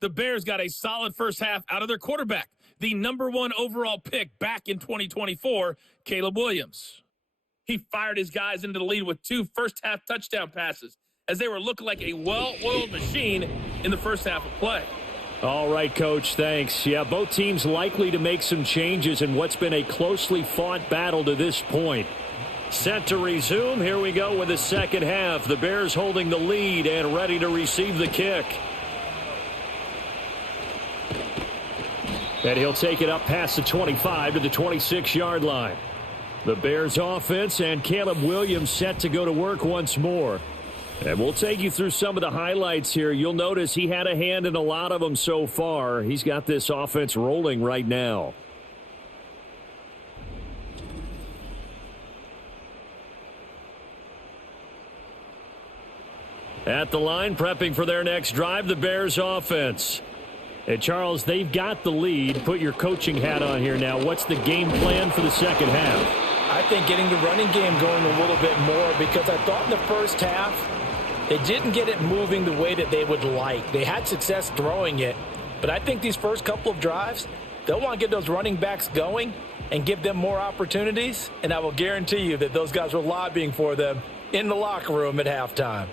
The Bears got a solid first half out of their quarterback, the #1 overall pick back in 2024, Caleb Williams. He fired his guys into the lead with 2 first-half touchdown passes as they were looking like a well-oiled machine in the first half of play. All right, Coach, thanks. Yeah, both teams likely to make some changes in what's been a closely fought battle to this point. Set to resume. Here we go with the second half. The Bears holding the lead and ready to receive the kick. And he'll take it up past the 25 to the 26-yard line. The Bears offense and Caleb Williams set to go to work once more. And we'll take you through some of the highlights here. You'll notice he had a hand in a lot of them so far. He's got this offense rolling right now. At the line, prepping for their next drive, the Bears offense. And, Charles, they've got the lead. Put your coaching hat on here now. What's the game plan for the second half? I think getting the running game going a little bit more because I thought in the first half they didn't get it moving the way that they would like. They had success throwing it, but I think these first couple of drives, they'll want to get those running backs going and give them more opportunities, and I will guarantee you that those guys were lobbying for them in the locker room at halftime.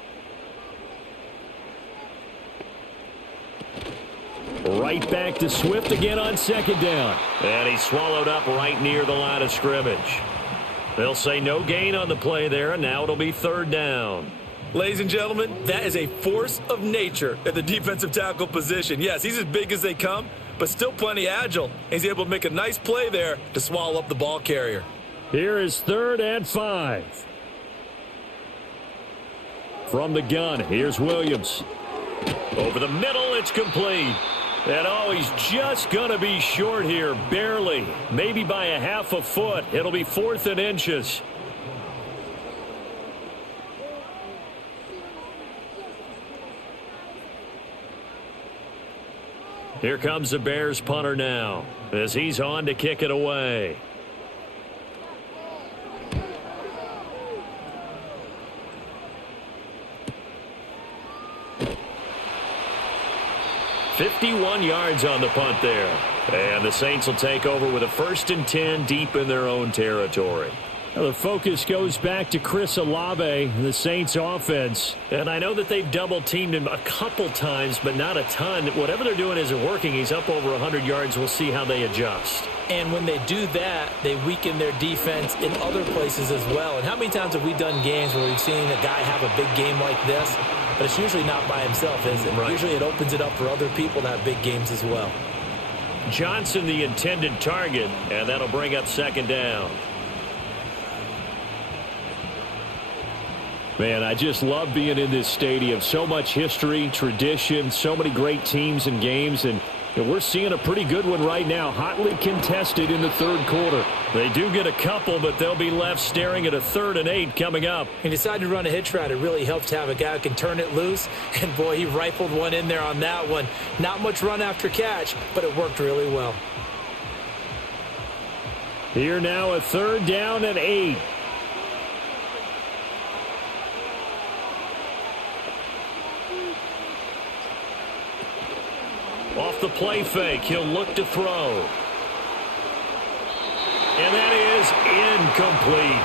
Right back to Swift again on second down. And he's swallowed up right near the line of scrimmage. They'll say no gain on the play there, and now it'll be 3rd down. Ladies and gentlemen, that is a force of nature at the defensive tackle position. Yes, he's as big as they come, but still plenty agile. He's able to make a nice play there to swallow up the ball carrier. Here is 3rd and 5. From the gun, here's Williams. Over the middle, it's complete. And oh, he's just going to be short here, barely. Maybe by a half a foot. It'll be 4th and inches. Here comes the Bears punter now as he's on to kick it away. "51 yards on the punt there. And the Saints will take over with a 1st and 10 deep in their own territory. Well, the focus goes back to Chris Olave, the Saints offense. And I know that they've double-teamed him a couple times, but not a ton. Whatever they're doing isn't working. He's up over 100 yards. We'll see how they adjust. And when they do that, they weaken their defense in other places as well. And how many times have we done games where we've seen a guy have a big game like this? But it's usually not by himself, is it? Right. Usually it opens it up for other people to have big games as well. Johnson the intended target, and that'll bring up 2nd down. Man, I just love being in this stadium. So much history, tradition, so many great teams and games, and we're seeing a pretty good one right now, hotly contested in the third quarter. They do get a couple, but they'll be left staring at a 3rd and 8 coming up. He decided to run a hitch route. It really helps to have a guy who can turn it loose, and boy, he rifled one in there on that one. Not much run after catch, but it worked really well. Here now, a 3rd down and 8. Off the play fake, he'll look to throw. And that is incomplete.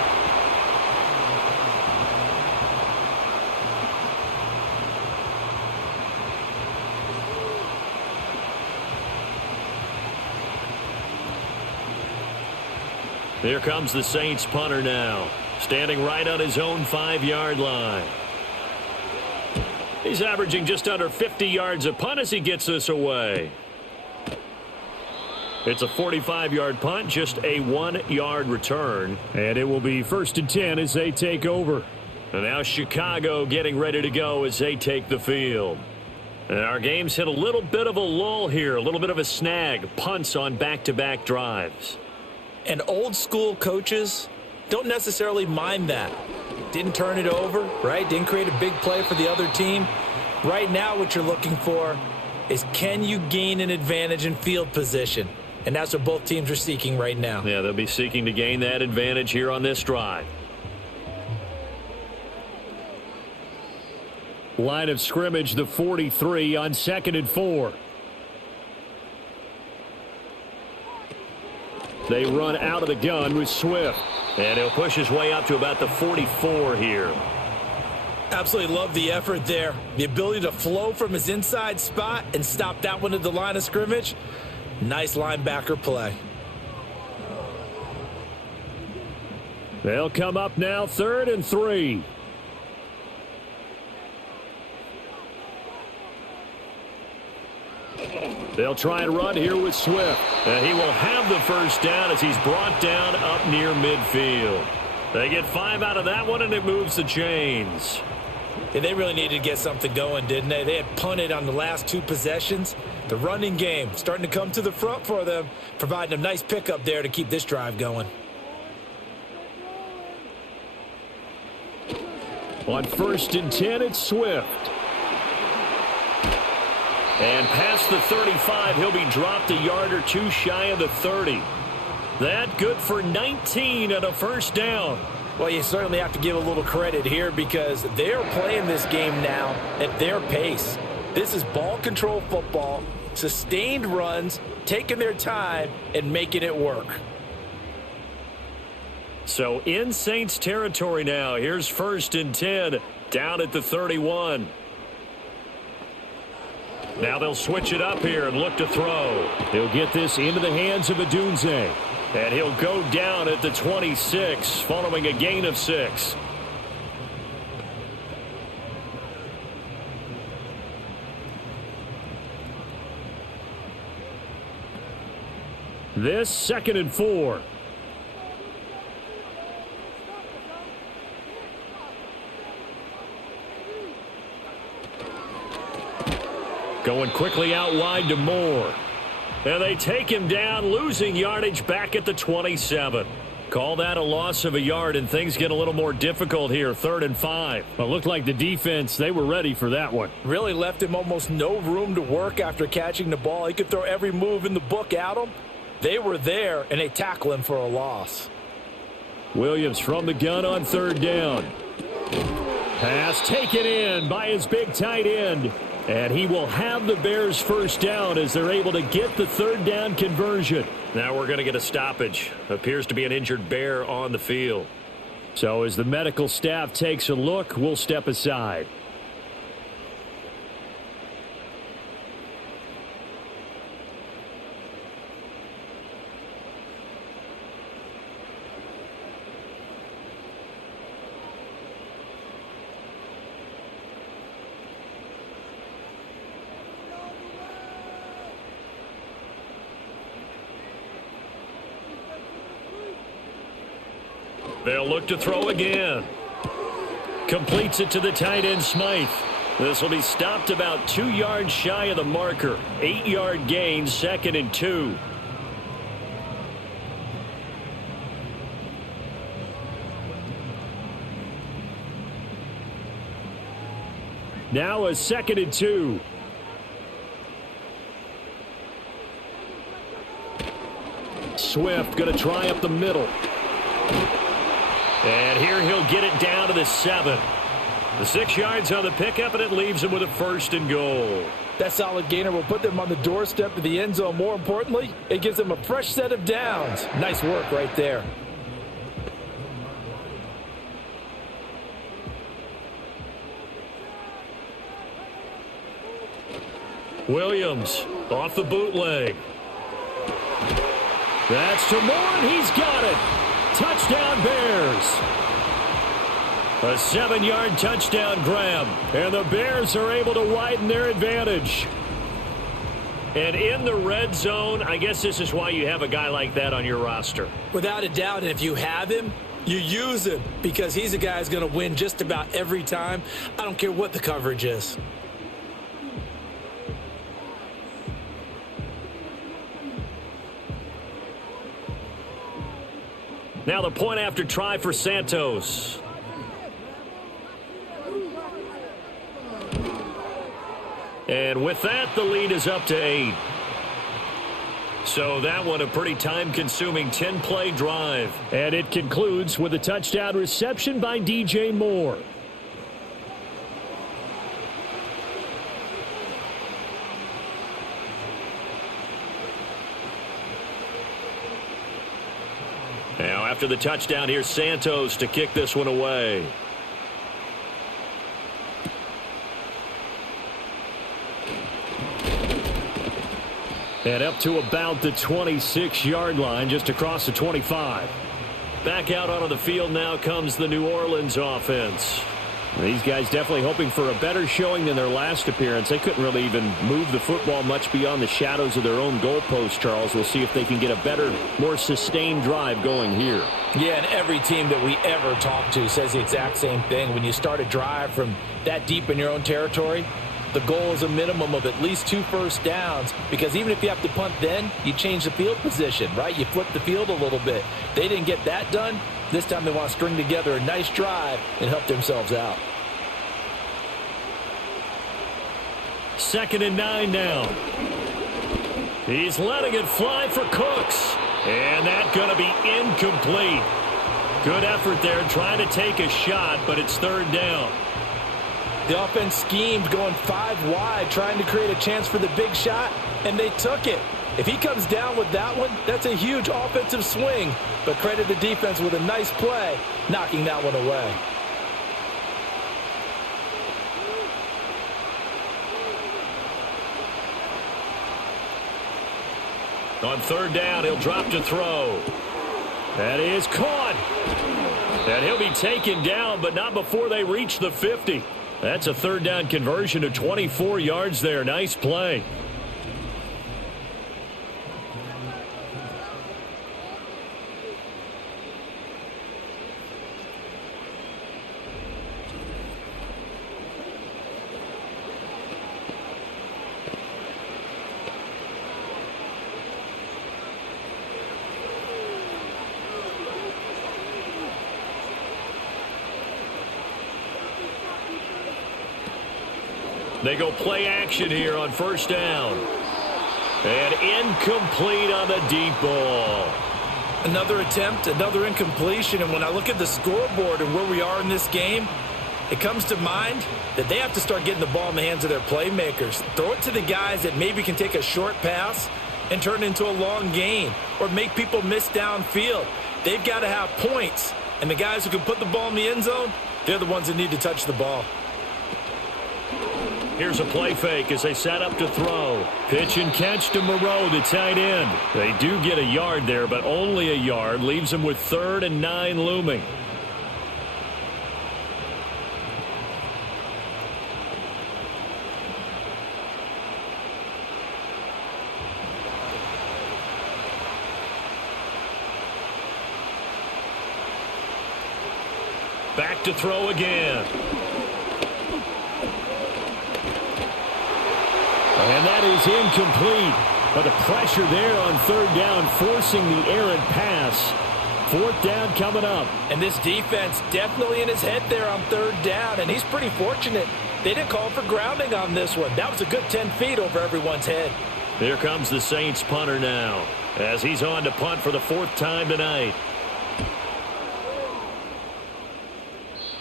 Here comes the Saints punter now, standing right on his own 5-yard line. He's averaging just under 50 yards a punt as he gets this away. It's a 45-yard punt, just a 1-yard return. And it will be 1st and 10 as they take over. And now Chicago getting ready to go as they take the field. And our game's hit a little bit of a lull here, a little bit of a snag. Punts on back-to-back drives. And old-school coaches don't necessarily mind that. Didn't turn it over, right? Didn't create a big play for the other team. Right now what you're looking for is, can you gain an advantage in field position? And that's what both teams are seeking right now. Yeah, they'll be seeking to gain that advantage here on this drive. Line of scrimmage, the 43 on 2nd and 4. They run out of the gun with Swift. And he'll push his way up to about the 44 here. Absolutely love the effort there. The ability to flow from his inside spot and stop that one at the line of scrimmage. Nice linebacker play. They'll come up now 3rd and 3. They'll try and run here with Swift. And he will have the 1st down as he's brought down up near midfield. They get 5 out of that one, and it moves the chains. Yeah, they really needed to get something going, didn't they? They had punted on the last 2 possessions. The running game starting to come to the front for them, providing a nice pickup there to keep this drive going. On 1st and 10, it's Swift. And past the 35, he'll be dropped a yard or 2 shy of the 30. That good for 19 and a 1st down. Well, you certainly have to give a little credit here because they're playing this game now at their pace. This is ball control football, sustained runs, taking their time and making it work. So in Saints territory now, here's 1st and 10 down at the 31. Now they'll switch it up here and look to throw. He'll get this into the hands of Adunze. And he'll go down at the 26 following a gain of 6. This 2nd and 4. Going quickly out wide to Moore. And they take him down, losing yardage back at the 27. Call that a loss of a yard, and things get a little more difficult here, 3rd and 5. Well, it looked like the defense, they were ready for that one. Really left him almost no room to work after catching the ball. He could throw every move in the book at him. They were there, and they tackle him for a loss. Williams from the gun on 3rd down. Pass taken in by his big tight end. And he will have the Bears 1st down as they're able to get the 3rd down conversion. Now we're going to get a stoppage. Appears to be an injured Bear on the field. So as the medical staff takes a look, we'll step aside. They'll look to throw again. Completes it to the tight end, Smythe. This will be stopped about 2 yards shy of the marker. 8-yard gain, 2nd and 2. Now a 2nd and 2. Swift going to try up the middle. And here he'll get it down to the 7. The 6 yards on the pickup, and it leaves him with a 1st and goal. That solid gainer will put them on the doorstep of the end zone. More importantly, it gives them a fresh set of downs. Nice work right there. Williams off the bootleg. That's to Moore, and he's got it. Touchdown Bears. A 7-yard touchdown grab, and the Bears are able to widen their advantage. And in the red zone, I guess this is why you have a guy like that on your roster. Without a doubt, and if you have him, you use him because he's a guy who's going to win just about every time. I don't care what the coverage is. Now the point after try for Santos. And with that, the lead is up to 8. So that one a pretty time-consuming 10-play drive. And it concludes with a touchdown reception by DJ Moore. Now after the touchdown, here's Santos to kick this one away. And up to about the 26-yard line, just across the 25. Back out onto the field now comes the New Orleans offense. These guys definitely hoping for a better showing than their last appearance. They couldn't really even move the football much beyond the shadows of their own goalpost, Charles. We'll see if they can get a better, more sustained drive going here. Yeah, and every team that we ever talk to says the exact same thing. When you start a drive from that deep in your own territory, the goal is a minimum of at least 2 first downs, because even if you have to punt then, you change the field position, right? You flip the field a little bit. They didn't get that done. This time they want to string together a nice drive and help themselves out. 2nd and 9 now. He's letting it fly for Cooks. And that's going to be incomplete. Good effort there trying to take a shot, but it's 3rd down. The offense schemed going 5 wide, trying to create a chance for the big shot, and they took it. If he comes down with that one, that's a huge offensive swing. But credit the defense with a nice play, knocking that one away. On 3rd down, he'll drop to throw. That is caught. And he'll be taken down, but not before they reach the 50. That's a 3rd down conversion to 24 yards there. Nice play. They go play action here on 1st down. And incomplete on the deep ball. Another attempt, another incompletion. And when I look at the scoreboard and where we are in this game, it comes to mind that they have to start getting the ball in the hands of their playmakers. Throw it to the guys that maybe can take a short pass and turn it into a long gain or make people miss downfield. They've got to have points. And the guys who can put the ball in the end zone, they're the ones that need to touch the ball. Here's a play fake as they set up to throw. Pitch and catch to Moreau, the tight end. They do get a yard there, but only a yard. Leaves them with 3rd and 9 looming. Back to throw again. And that is incomplete. But the pressure there on third down, forcing the errant pass. Fourth down coming up. And this defense definitely in his head there on third down, and he's pretty fortunate. They didn't call for grounding on this one. That was a good 10 feet over everyone's head. Here comes the Saints punter now, as he's on to punt for the fourth time tonight.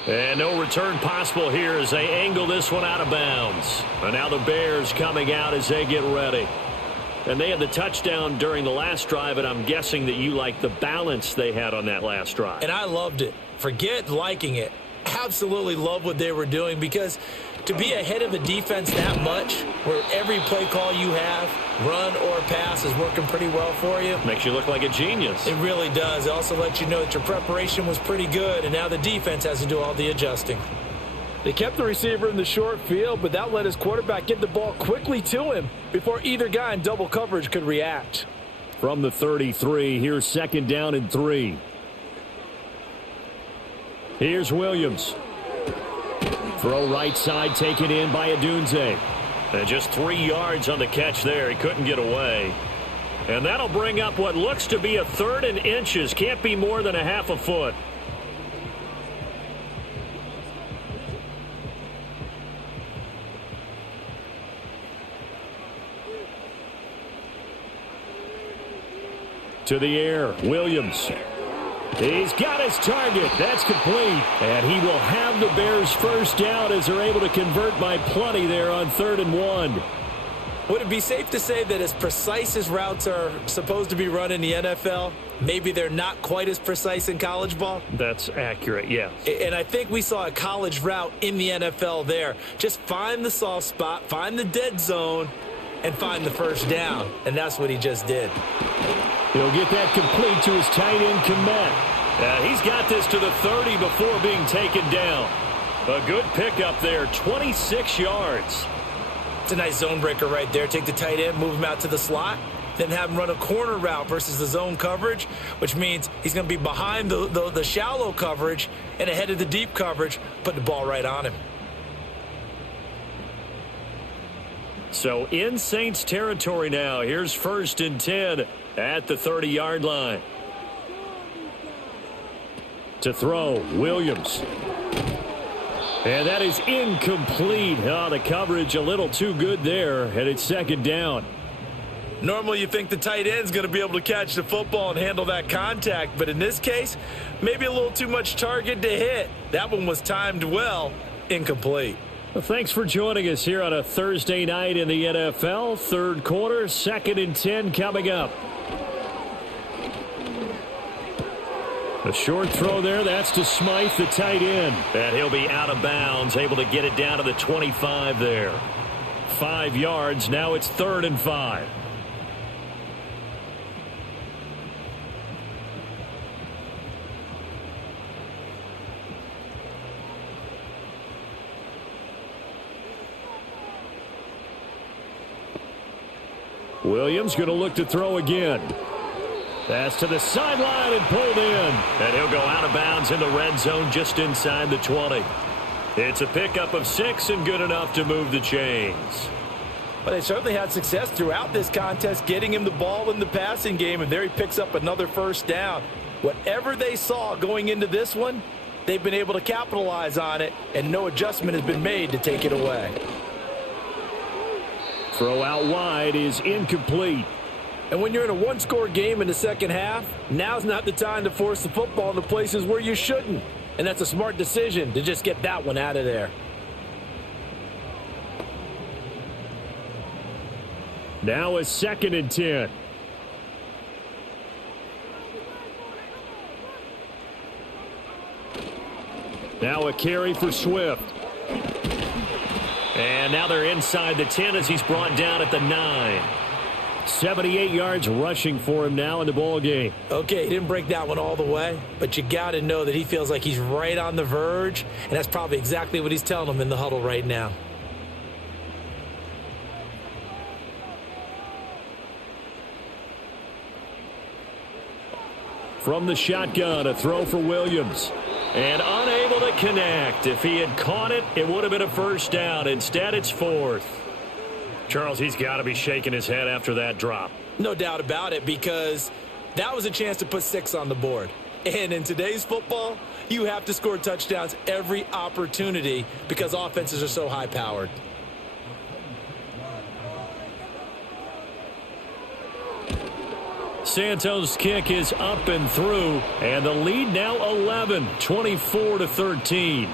And no return possible here as they angle this one out of bounds. And now the Bears coming out as they get ready. And they had the touchdown during the last drive, and I'm guessing that you like the balance they had on that last drive. And I loved it. Forget liking it. Absolutely love what they were doing, because to be ahead of the defense that much, where every play call you have, run or pass, is working pretty well for you. Makes you look like a genius. It really does. It also lets you know that your preparation was pretty good, and now the defense has to do all the adjusting. They kept the receiver in the short field, but that let his quarterback get the ball quickly to him before either guy in double coverage could react. From the 33, here's second down and 3. Here's Williams. Throw right side, taken in by Adunze. And just 3 yards on the catch there. He couldn't get away. And that'll bring up what looks to be a 3rd and inches. Can't be more than a half a foot. To the air, Williams. He's got his target. That's complete. And he will have the Bears first down as they're able to convert by plenty there on 3rd and 1. Would it be safe to say that as precise as routes are supposed to be run in the NFL, maybe they're not quite as precise in college ball? That's accurate, yeah. And I think we saw a college route in the NFL there. Just find the soft spot, find the dead zone, and find the first down. And that's what he just did. He'll get that complete to his tight end, Komet. He's got this to the 30 before being taken down. A good pickup there, 26 yards. It's a nice zone breaker right there. Take the tight end, move him out to the slot, then have him run a corner route versus the zone coverage, which means he's going to be behind the shallow coverage and ahead of the deep coverage, put the ball right on him. So in Saints territory now. Here's 1st and 10 at the 30-yard line. To throw, Williams. And that is incomplete. Oh, the coverage a little too good there, and it's second down. Normally you think the tight end's going to be able to catch the football and handle that contact, but in this case, maybe a little too much target to hit. That one was timed well, incomplete. Well, thanks for joining us here on a Thursday night in the NFL. Third quarter, 2nd and 10 coming up. A short throw there, that's to Smythe, the tight end. And he'll be out of bounds, able to get it down to the 25 there. 5 yards, now it's 3rd and 5. Williams going to look to throw again. That's to the sideline and pulled in. And he'll go out of bounds in the red zone just inside the 20. It's a pickup of 6 and good enough to move the chains. Well, they certainly had success throughout this contest, getting him the ball in the passing game, and there he picks up another first down. Whatever they saw going into this one, they've been able to capitalize on it, and no adjustment has been made to take it away. Throw out wide is incomplete. And when you're in a one-score game in the second half, now's not the time to force the football into places where you shouldn't. And that's a smart decision to just get that one out of there. Now a 2nd and 10. Now a carry for Swift. And now they're inside the 10 as he's brought down at the 9. 78 yards rushing for him now in the ball game. Okay, he didn't break that one all the way, but you got to know that he feels like he's right on the verge, and that's probably exactly what he's telling them in the huddle right now. From the shotgun, a throw for Williams. And unable unable to connect. If he had caught it, it would have been a first down. Instead, it's fourth. Charles, he's got to be shaking his head after that drop. No doubt about it, because that was a chance to put 6 on the board. And in today's football, you have to score touchdowns every opportunity because offenses are so high-powered. Santos' kick is up and through, and the lead now 11, 24-13.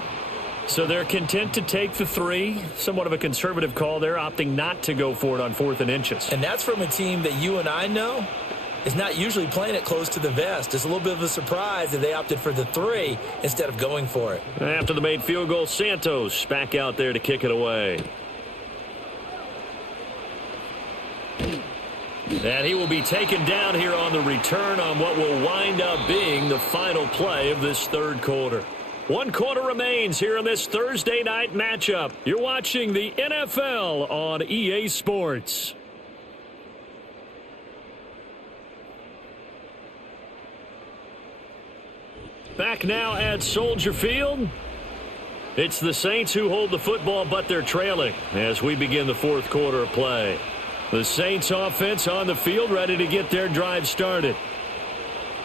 So they're content to take the 3. Somewhat of a conservative call there, opting not to go for it on 4th and inches. And that's from a team that you and I know is not usually playing it close to the vest. It's a little bit of a surprise that they opted for the 3 instead of going for it. After the made field goal, Santos back out there to kick it away. And he will be taken down here on the return on what will wind up being the final play of this third quarter. 1 quarter remains here in this Thursday night matchup. You're watching the NFL on EA Sports. Back now at Soldier Field. It's the Saints who hold the football, but they're trailing as we begin the fourth quarter of play. The Saints offense on the field, ready to get their drive started.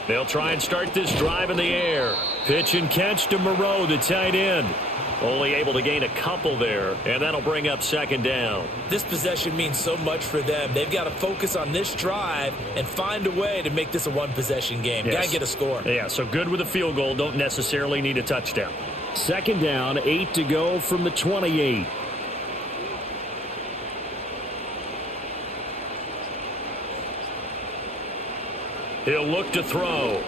They'll try and start this drive in the air. Pitch and catch to Moreau, the tight end. Only able to gain a couple there, and that'll bring up second down. This possession means so much for them. They've got to focus on this drive and find a way to make this a one-possession game. Yes. Got to get a score. Yeah, so good with a field goal. Don't necessarily need a touchdown. Second down, 8 to go from the 28. He'll look to throw.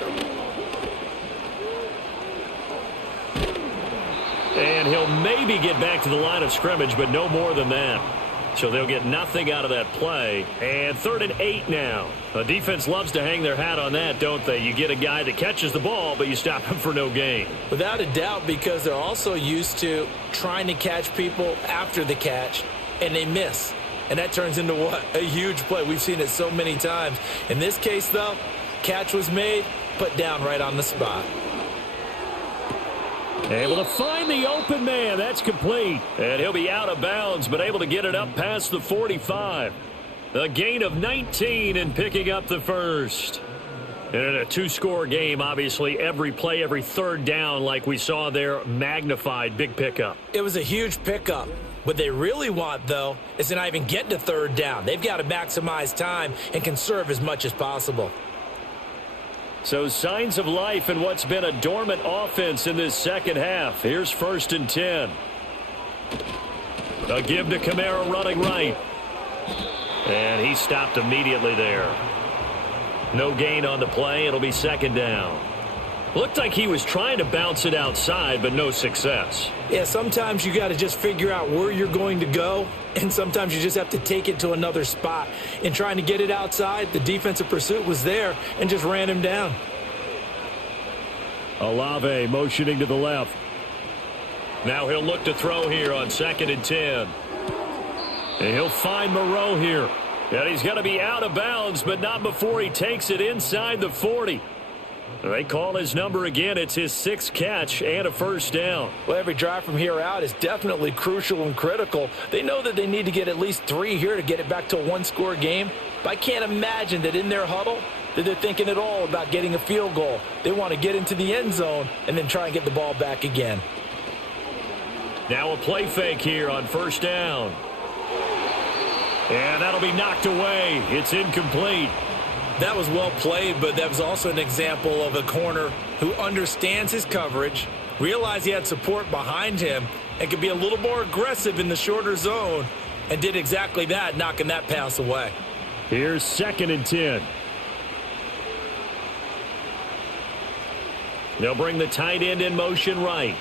And he'll maybe get back to the line of scrimmage, but no more than that. So they'll get nothing out of that play. And 3rd and 8 now. A defense loves to hang their hat on that, don't they? You get a guy that catches the ball, but you stop him for no gain. Without a doubt, because they're also used to trying to catch people after the catch, and they miss. And that turns into what? A huge play. We've seen it so many times. In this case, though, catch was made, put down right on the spot. Able to find the open man. That's complete. And he'll be out of bounds, but able to get it up past the 45. A gain of 19 and picking up the first. And in a 2-score game, obviously, every play, every third down, like we saw there, magnified. Big pickup. It was a huge pickup. What they really want, though, is to not even get to 3rd down. They've got to maximize time and conserve as much as possible. So signs of life in what's been a dormant offense in this second half. Here's 1st and 10. A give to Kamara running right. And he stopped immediately there. No gain on the play. It'll be 2nd down. Looked like he was trying to bounce it outside, but no success. Yeah, sometimes you got to just figure out where you're going to go, and sometimes you just have to take it to another spot. In trying to get it outside, the defensive pursuit was there and just ran him down. Olave motioning to the left. Now he'll look to throw here on 2nd and 10. And he'll find Moreau here. And he's going to be out of bounds, but not before he takes it inside the 40. They call his number again. It's his 6th catch and a first down. Well, every drive from here out is definitely crucial and critical. They know that they need to get at least 3 here to get it back to a 1-score game. But I can't imagine that in their huddle that they're thinking at all about getting a field goal. They want to get into the end zone and then try and get the ball back again. Now a play fake here on first down. And that'll be knocked away. It's incomplete. That was well played, but that was also an example of a corner who understands his coverage, realized he had support behind him, and could be a little more aggressive in the shorter zone, and did exactly that, knocking that pass away. Here's 2nd and 10. They'll bring the tight end in motion right.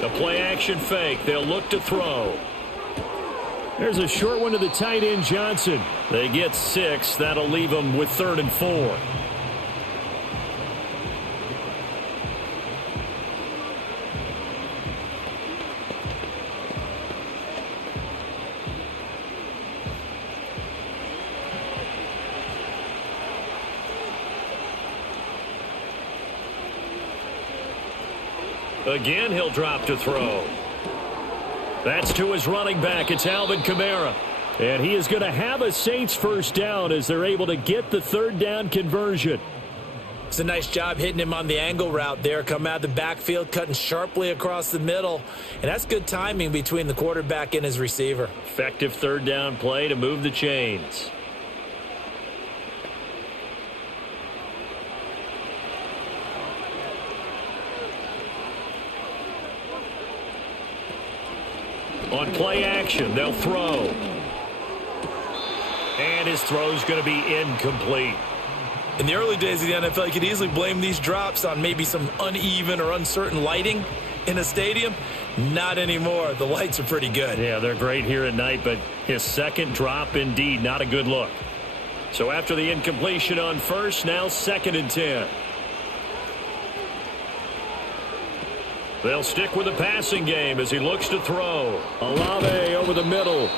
The play action fake. They'll look to throw. There's a short one to the tight end, Johnson. They get 6. That'll leave them with 3rd and 4. Again, he'll drop to throw. That's to his running back. It's Alvin Kamara. And he is going to have a Saints first down as they're able to get the third down conversion. It's a nice job hitting him on the angle route there. Come out of the backfield, cutting sharply across the middle. And that's good timing between the quarterback and his receiver. Effective third down play to move the chains. On play action, they'll throw. And his throw's going to be incomplete. In the early days of the NFL, you could easily blame these drops on maybe some uneven or uncertain lighting in a stadium. Not anymore. The lights are pretty good. Yeah, they're great here at night, but his second drop, indeed, not a good look. So after the incompletion on first, now 2nd and 10. They'll stick with the passing game as he looks to throw. Olave over the middle.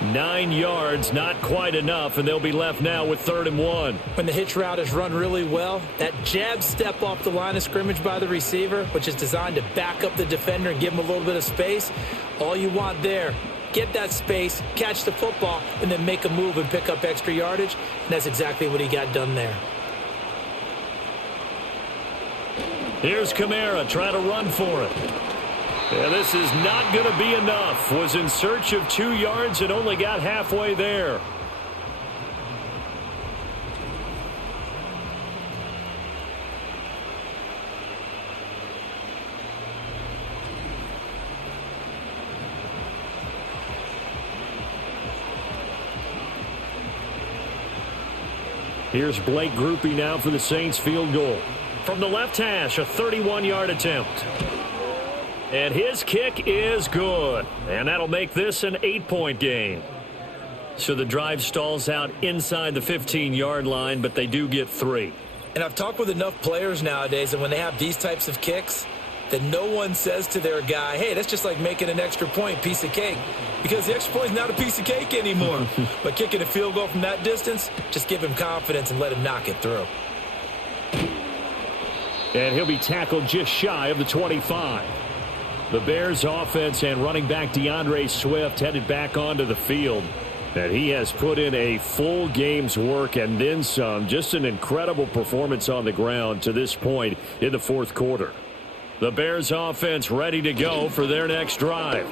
9 yards, not quite enough, and they'll be left now with 3rd and 1. When the hitch route is run really well, that jab step off the line of scrimmage by the receiver, which is designed to back up the defender and give him a little bit of space, all you want there, get that space, catch the football, and then make a move and pick up extra yardage, and that's exactly what he got done there. Here's Kamara trying to run for it. Yeah, this is not going to be enough. Was in search of 2 yards and only got halfway there. Here's Blake Groupie now for the Saints field goal. From the left hash, a 31-yard attempt. And his kick is good. And that'll make this an 8-point game. So the drive stalls out inside the 15-yard line, but they do get 3. And I've talked with enough players nowadays, and when they have these types of kicks, that no one says to their guy, hey, that's just like making an extra point, piece of cake. Because the extra point is not a piece of cake anymore. But kicking a field goal from that distance, just give him confidence and let him knock it through. And he'll be tackled just shy of the 25. The Bears offense and running back DeAndre Swift headed back onto the field. And he has put in a full game's work and then some. Just an incredible performance on the ground to this point in the fourth quarter. The Bears offense ready to go for their next drive.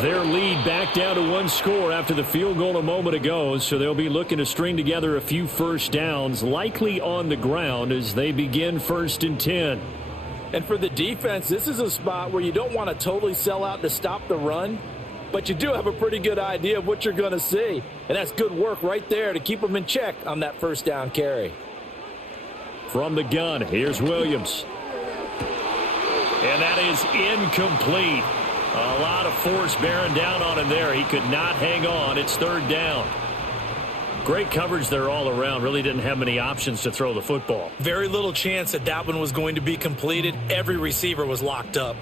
Their lead back down to 1 score after the field goal a moment ago, so they'll be looking to string together a few first downs, likely on the ground as they begin 1st and 10. And for the defense, this is a spot where you don't want to totally sell out to stop the run, but you do have a pretty good idea of what you're going to see. And that's good work right there to keep them in check on that first down carry. From the gun, here's Williams. And that is incomplete. A lot of force bearing down on him there. He could not hang on. It's 3rd down. Great coverage there all around. Really didn't have many options to throw the football. Very little chance that that one was going to be completed. Every receiver was locked up.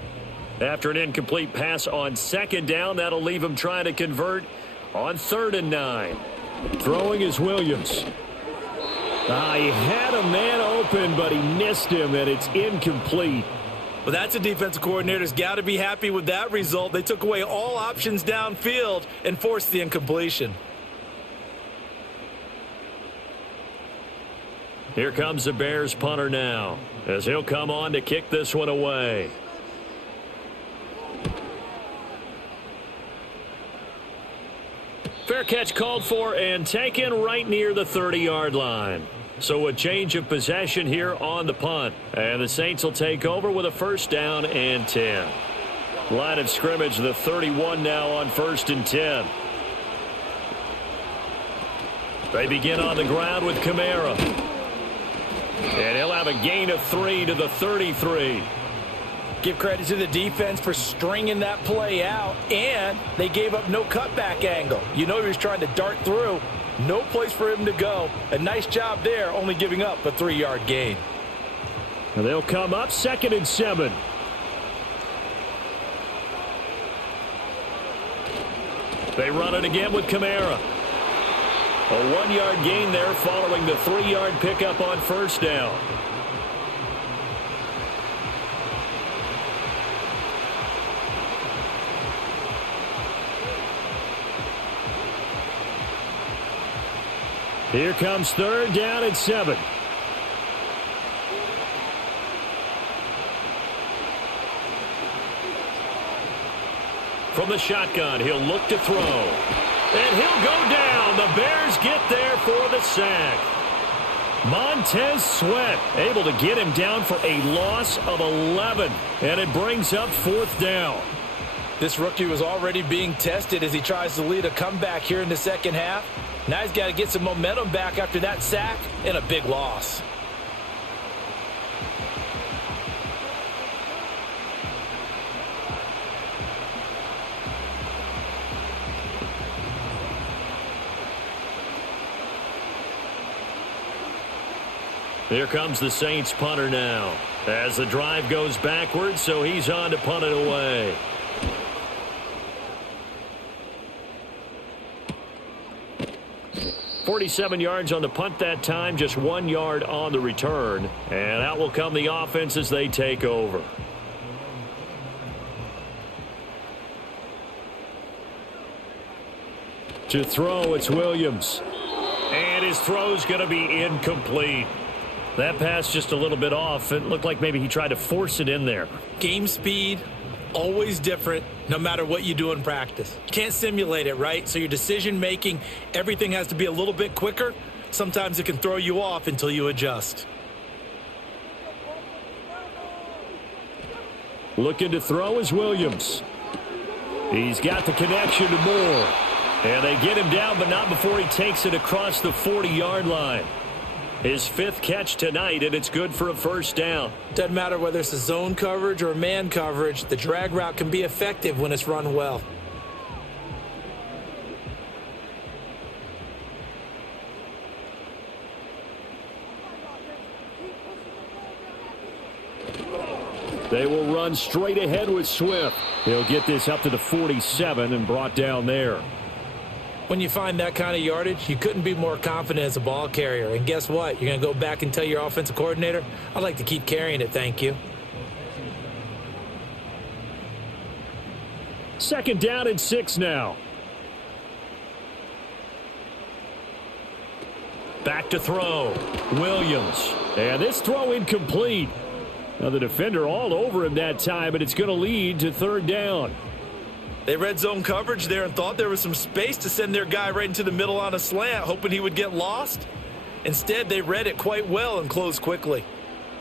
After an incomplete pass on 2nd down, that'll leave him trying to convert on 3rd and 9. Throwing is Williams. He had a man open, but he missed him, and it's incomplete. Well, that's a defensive coordinator's got to be happy with that result. They took away all options downfield and forced the incompletion. Here comes the Bears punter now as he'll come on to kick this one away. Fair catch called for and taken right near the 30-yard line. So a change of possession here on the punt. And the Saints will take over with a 1st down and 10. Line of scrimmage, the 31 now on 1st and 10. They begin on the ground with Kamara. And he'll have a gain of 3 to the 33. Give credit to the defense for stringing that play out, and they gave up no cutback angle. You know he was trying to dart through. No place for him to go. A nice job there, only giving up a 3-yard gain. And they'll come up 2nd and 7. They run it again with Kamara. A 1-yard gain there following the 3-yard pickup on 1st down. Here comes 3rd down and 7. From the shotgun, he'll look to throw. And he'll go down. The Bears get there for the sack. Montez Sweat able to get him down for a loss of 11. And it brings up 4th down. This rookie was already being tested as he tries to lead a comeback here in the second half. Now he's got to get some momentum back after that sack and a big loss. Here comes the Saints punter now. As the drive goes backwards, so he's on to punt it away. .47 yards on the punt that time, just 1 yard on the return. And out will come the offense as they take over. To throw, it's Williams. And his throw's going to be incomplete. That pass just a little bit off. It looked like maybe he tried to force it in there. Game speed, always different, no matter what you do in practice. You can't simulate it, right? So your decision making, everything has to be a little bit quicker. Sometimes it can throw you off until you adjust. Looking to throw is Williams. He's got the connection to Moore. And they get him down, but not before he takes it across the 40-yard line. His 5th catch tonight, and it's good for a 1st down. Doesn't matter whether it's a zone coverage or man coverage, the drag route can be effective when it's run well. They will run straight ahead with Swift. He'll get this up to the 47 and brought down there. When you find that kind of yardage, you couldn't be more confident as a ball carrier. And guess what? You're going to go back and tell your offensive coordinator, I'd like to keep carrying it, thank you. 2nd down and 6 now. Back to throw. Williams. And this throw incomplete. Now the defender all over him that time, but it's going to lead to 3rd down. They read zone coverage there and thought there was some space to send their guy right into the middle on a slant, hoping he would get lost. Instead, they read it quite well and closed quickly.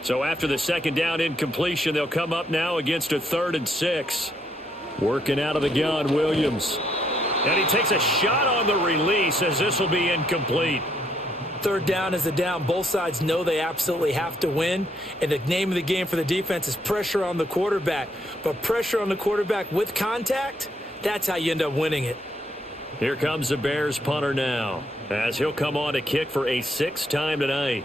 So after the 2nd down incompletion, they'll come up now against a 3rd and 6. Working out of the gun, Williams. And he takes a shot on the release as this will be incomplete. 3rd down is a down. Both sides know they absolutely have to win. And the name of the game for the defense is pressure on the quarterback. But pressure on the quarterback with contact, that's how you end up winning it. Here comes the Bears punter now, as he'll come on to kick for a 6th time tonight.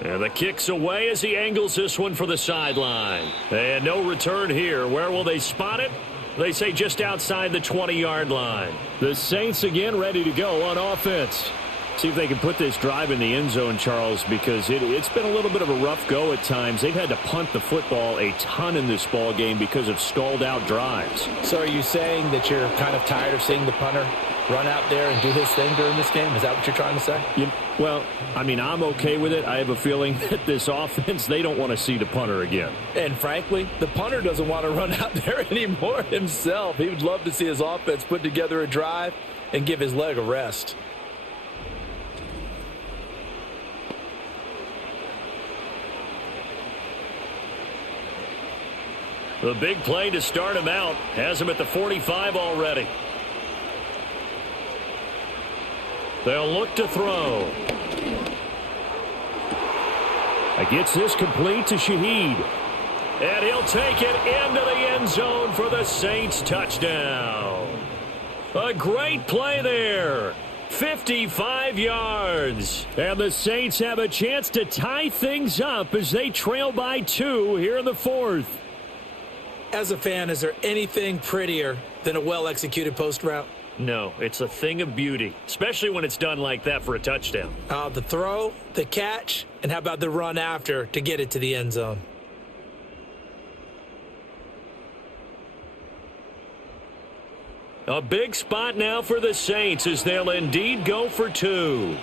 And the kick's away as he angles this one for the sideline. And no return here. Where will they spot it? They say just outside the 20-yard line. The Saints again ready to go on offense. See if they can put this drive in the end zone, Charles, because it's been a little bit of a rough go at times. They've had to punt the football a ton in this ball game because of stalled-out drives. So are you saying that you're kind of tired of seeing the punter run out there and do his thing during this game? Is that what you're trying to say? Well, I mean, I'm okay with it. I have a feeling that this offense, they don't want to see the punter again. And frankly, the punter doesn't want to run out there anymore himself. He would love to see his offense put together a drive and give his leg a rest. The big play to start him out has him at the 45 already. They'll look to throw. Gets this complete to Shaheed. And he'll take it into the end zone for the Saints touchdown. A great play there. 55 yards. And the Saints have a chance to tie things up as they trail by 2 here in the 4th. As a fan, is there anything prettier than a well-executed post route? No, it's a thing of beauty, especially when it's done like that for a touchdown. The throw, the catch, and how about the run after to get it to the end zone? A big spot now for the Saints as they'll indeed go for 2.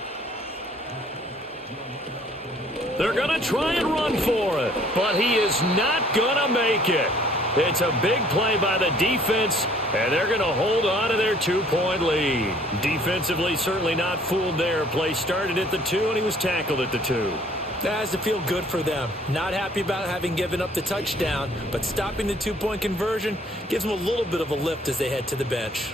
They're going to try and run for it, but he is not going to make it. It's a big play by the defense, and they're going to hold on to their 2-point lead. Defensively, certainly not fooled there. Play started at the 2, and he was tackled at the 2. That has to feel good for them. Not happy about having given up the touchdown, but stopping the 2-point conversion gives them a little bit of a lift as they head to the bench.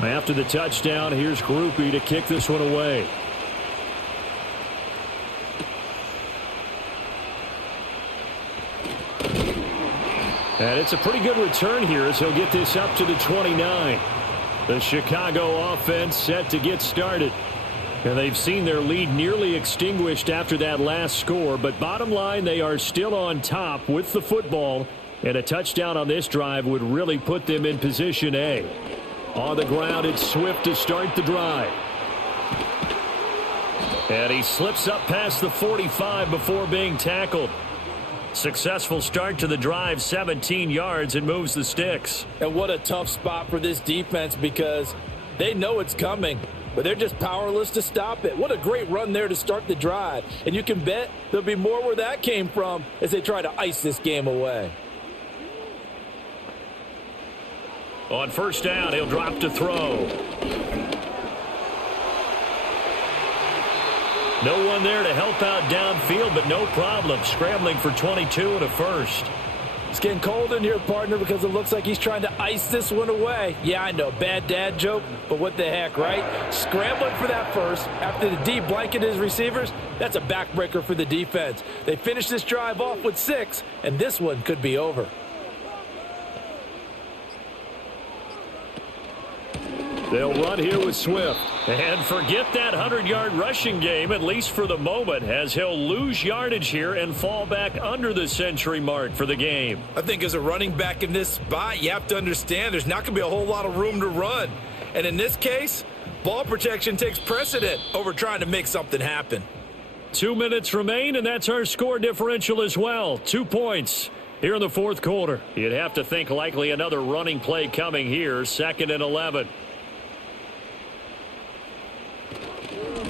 After the touchdown, here's Groupie to kick this one away. And it's a pretty good return here as he'll get this up to the 29. The Chicago offense set to get started. And they've seen their lead nearly extinguished after that last score. But bottom line, they are still on top with the football. And a touchdown on this drive would really put them in position A. On the ground, it's Swift to start the drive. And he slips up past the 45 before being tackled. Successful start to the drive, 17 yards, and moves the sticks. And what a tough spot for this defense because they know it's coming, but they're just powerless to stop it. What a great run there to start the drive. And you can bet there'll be more where that came from as they try to ice this game away. On first down, he'll drop to throw. No one there to help out downfield, but no problem. Scrambling for 22 and a first. It's getting cold in here, partner, because it looks like he's trying to ice this one away. Yeah, I know, bad dad joke, but what the heck, right? Scrambling for that first after the D blanketed his receivers. That's a backbreaker for the defense. They finished this drive off with 6, and this one could be over. They'll run here with Swift. And forget that 100-yard rushing game, at least for the moment, as he'll lose yardage here and fall back under the century mark for the game. I think as a running back in this spot, you have to understand there's not going to be a whole lot of room to run. And in this case, ball protection takes precedent over trying to make something happen. 2 minutes remain, and that's our score differential as well. 2 points here in the fourth quarter. You'd have to think likely another running play coming here, 2nd and 11.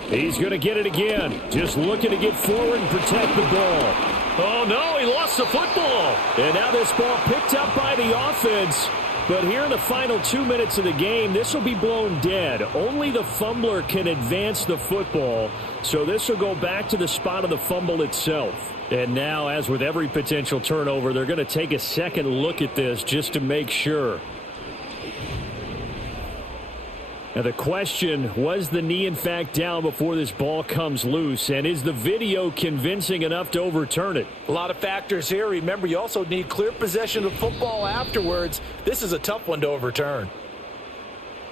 He's going to get it again. Just looking to get forward and protect the ball. Oh, no, he lost the football. And now this ball picked up by the offense. But here in the final 2 minutes of the game, this will be blown dead. Only the fumbler can advance the football. So this will go back to the spot of the fumble itself. And now, as with every potential turnover, they're going to take a second look at this just to make sure. Now the question, was the knee in fact down before this ball comes loose? And is the video convincing enough to overturn it? A lot of factors here. Remember, you also need clear possession of football afterwards. This is a tough one to overturn.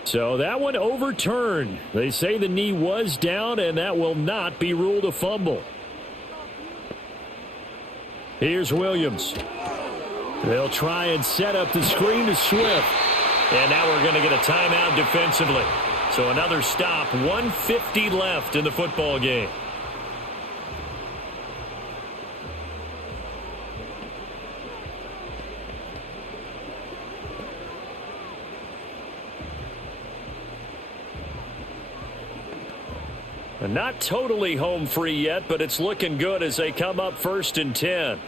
So that one overturned. They say the knee was down, and that will not be ruled a fumble. Here's Williams. They'll try and set up the screen to Swift. And now we're going to get a timeout defensively. So another stop, 1:50 left in the football game. And not totally home free yet, but it's looking good as they come up 1st and 10.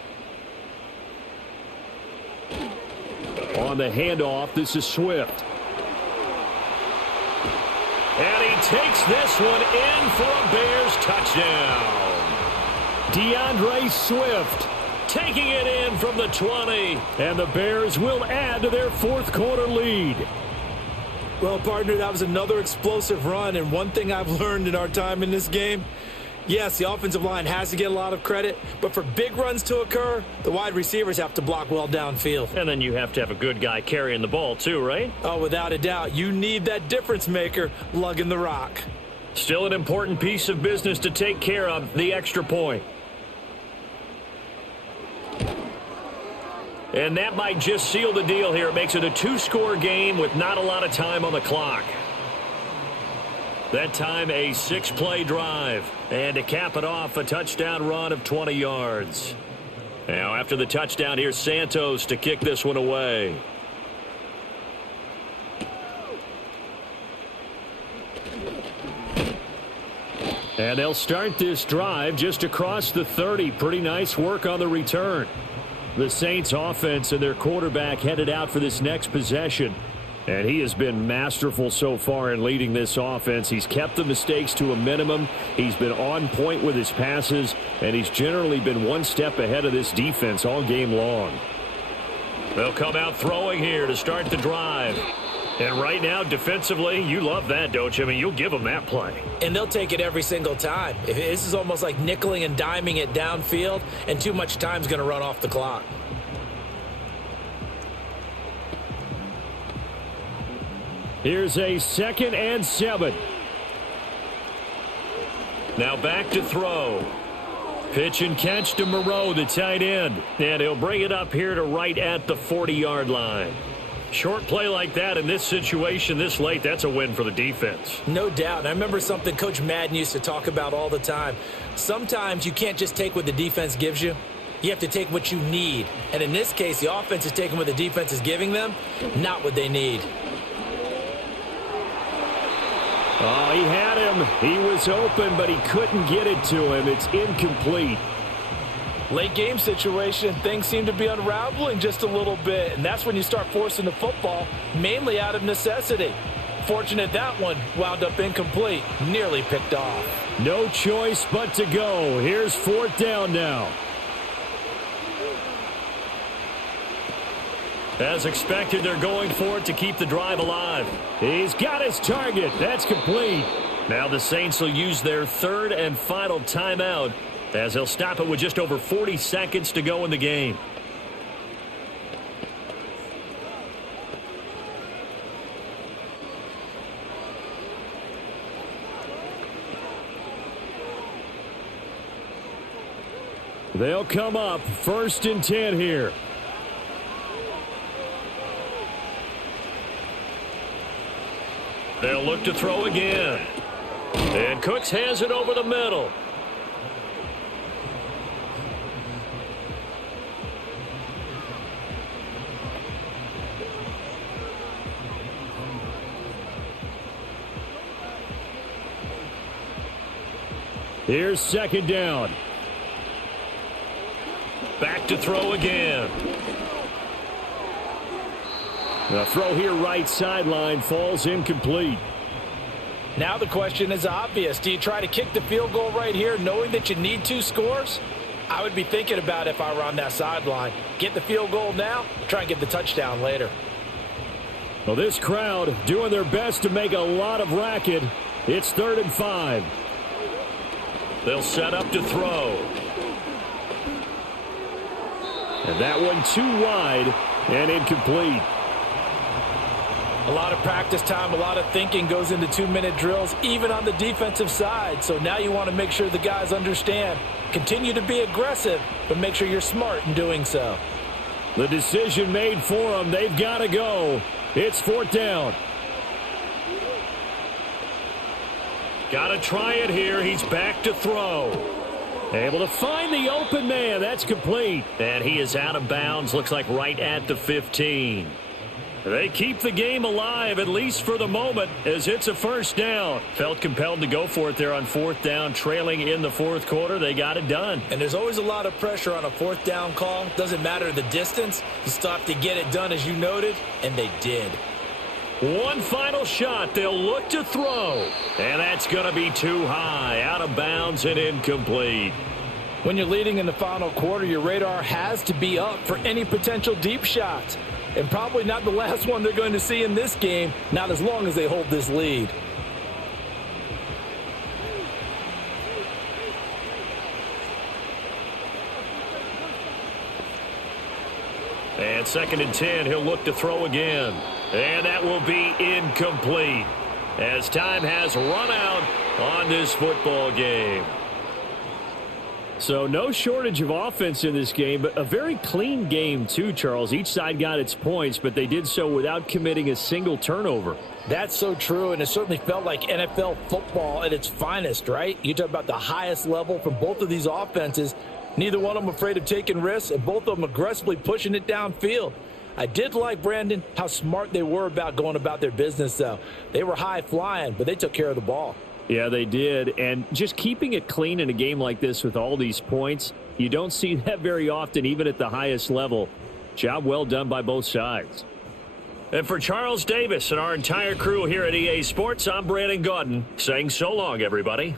On the handoff, this is Swift. And he takes this one in for a Bears touchdown. DeAndre Swift taking it in from the 20. And the Bears will add to their fourth quarter lead. Well, partner, that was another explosive run. And one thing I've learned in our time in this game, yes, the offensive line has to get a lot of credit, but for big runs to occur, the wide receivers have to block well downfield. And then you have to have a good guy carrying the ball too, right? Oh, without a doubt. You need that difference maker lugging the rock. Still an important piece of business to take care of, the extra point. And that might just seal the deal here. It makes it a 2-score game with not a lot of time on the clock. That time a 6-play drive. And to cap it off, a touchdown run of 20 yards. Now after the touchdown, here's Santos to kick this one away. And they'll start this drive just across the 30. Pretty nice work on the return. The Saints offense and their quarterback headed out for this next possession. And he has been masterful so far in leading this offense. He's kept the mistakes to a minimum. He's been on point with his passes. And he's generally been one step ahead of this defense all game long. They'll come out throwing here to start the drive. And right now, defensively, you love that, don't you? I mean, you'll give them that play. And they'll take it every single time. This is almost like nickeling and diming it downfield, and too much time's going to run off the clock. Here's a 2nd and 7. Now back to throw. Pitch and catch to Moreau, the tight end. And he'll bring it up here to right at the 40-yard line. Short play like that in this situation this late, that's a win for the defense. No doubt. And I remember something Coach Madden used to talk about all the time. Sometimes you can't just take what the defense gives you. You have to take what you need. And in this case, the offense is taking what the defense is giving them, not what they need. Oh, he had him. He was open, but he couldn't get it to him. It's incomplete. Late game situation, things seem to be unraveling just a little bit, and that's when you start forcing the football, mainly out of necessity. Fortunate that one wound up incomplete, nearly picked off. No choice but to go. Here's 4th down now. As expected, they're going for it to keep the drive alive. He's got his target. That's complete. Now the Saints will use their 3rd and final timeout as they'll stop it with just over 40 seconds to go in the game. They'll come up 1st and 10 here. They'll look to throw again. And Cooks has it over the middle. Here's 2nd down. Back to throw again. The throw here right sideline falls incomplete. Now the question is obvious. Do you try to kick the field goal right here knowing that you need 2 scores? I would be thinking about if I were on that sideline. Get the field goal now, try and get the touchdown later. Well, this crowd doing their best to make a lot of racket. It's 3rd and 5. They'll set up to throw. And that one too wide and incomplete. A lot of practice time, a lot of thinking goes into 2-minute drills, even on the defensive side. So now you want to make sure the guys understand. Continue to be aggressive, but make sure you're smart in doing so. The decision made for them. They've got to go. It's 4th down. Got to try it here. He's back to throw. Able to find the open man. That's complete. And he is out of bounds. Looks like right at the 15. They keep the game alive, at least for the moment, as it's a 1st down. Felt compelled to go for it there on 4th down, trailing in the 4th quarter. They got it done. And there's always a lot of pressure on a 4th down call. Doesn't matter the distance. You still have to get it done, as you noted, and they did. One final shot. They'll look to throw. And that's going to be too high. Out of bounds and incomplete. When you're leading in the final quarter, your radar has to be up for any potential deep shots. And probably not the last one they're going to see in this game, not as long as they hold this lead. And 2nd and 10, he'll look to throw again. And that will be incomplete as time has run out on this football game. So no shortage of offense in this game, but a very clean game too, Charles. Each side got its points, but they did so without committing a single turnover. That's so true, and it certainly felt like NFL football at its finest, right? You talk about the highest level from both of these offenses. Neither one of them afraid of taking risks, and both of them aggressively pushing it downfield. I did like, Brandon, how smart they were about going about their business, though. They were high flying, but they took care of the ball. Yeah, they did. And just keeping it clean in a game like this with all these points, you don't see that very often, even at the highest level. Job well done by both sides. And for Charles Davis and our entire crew here at EA Sports, I'm Brandon Gaudin saying so long, everybody.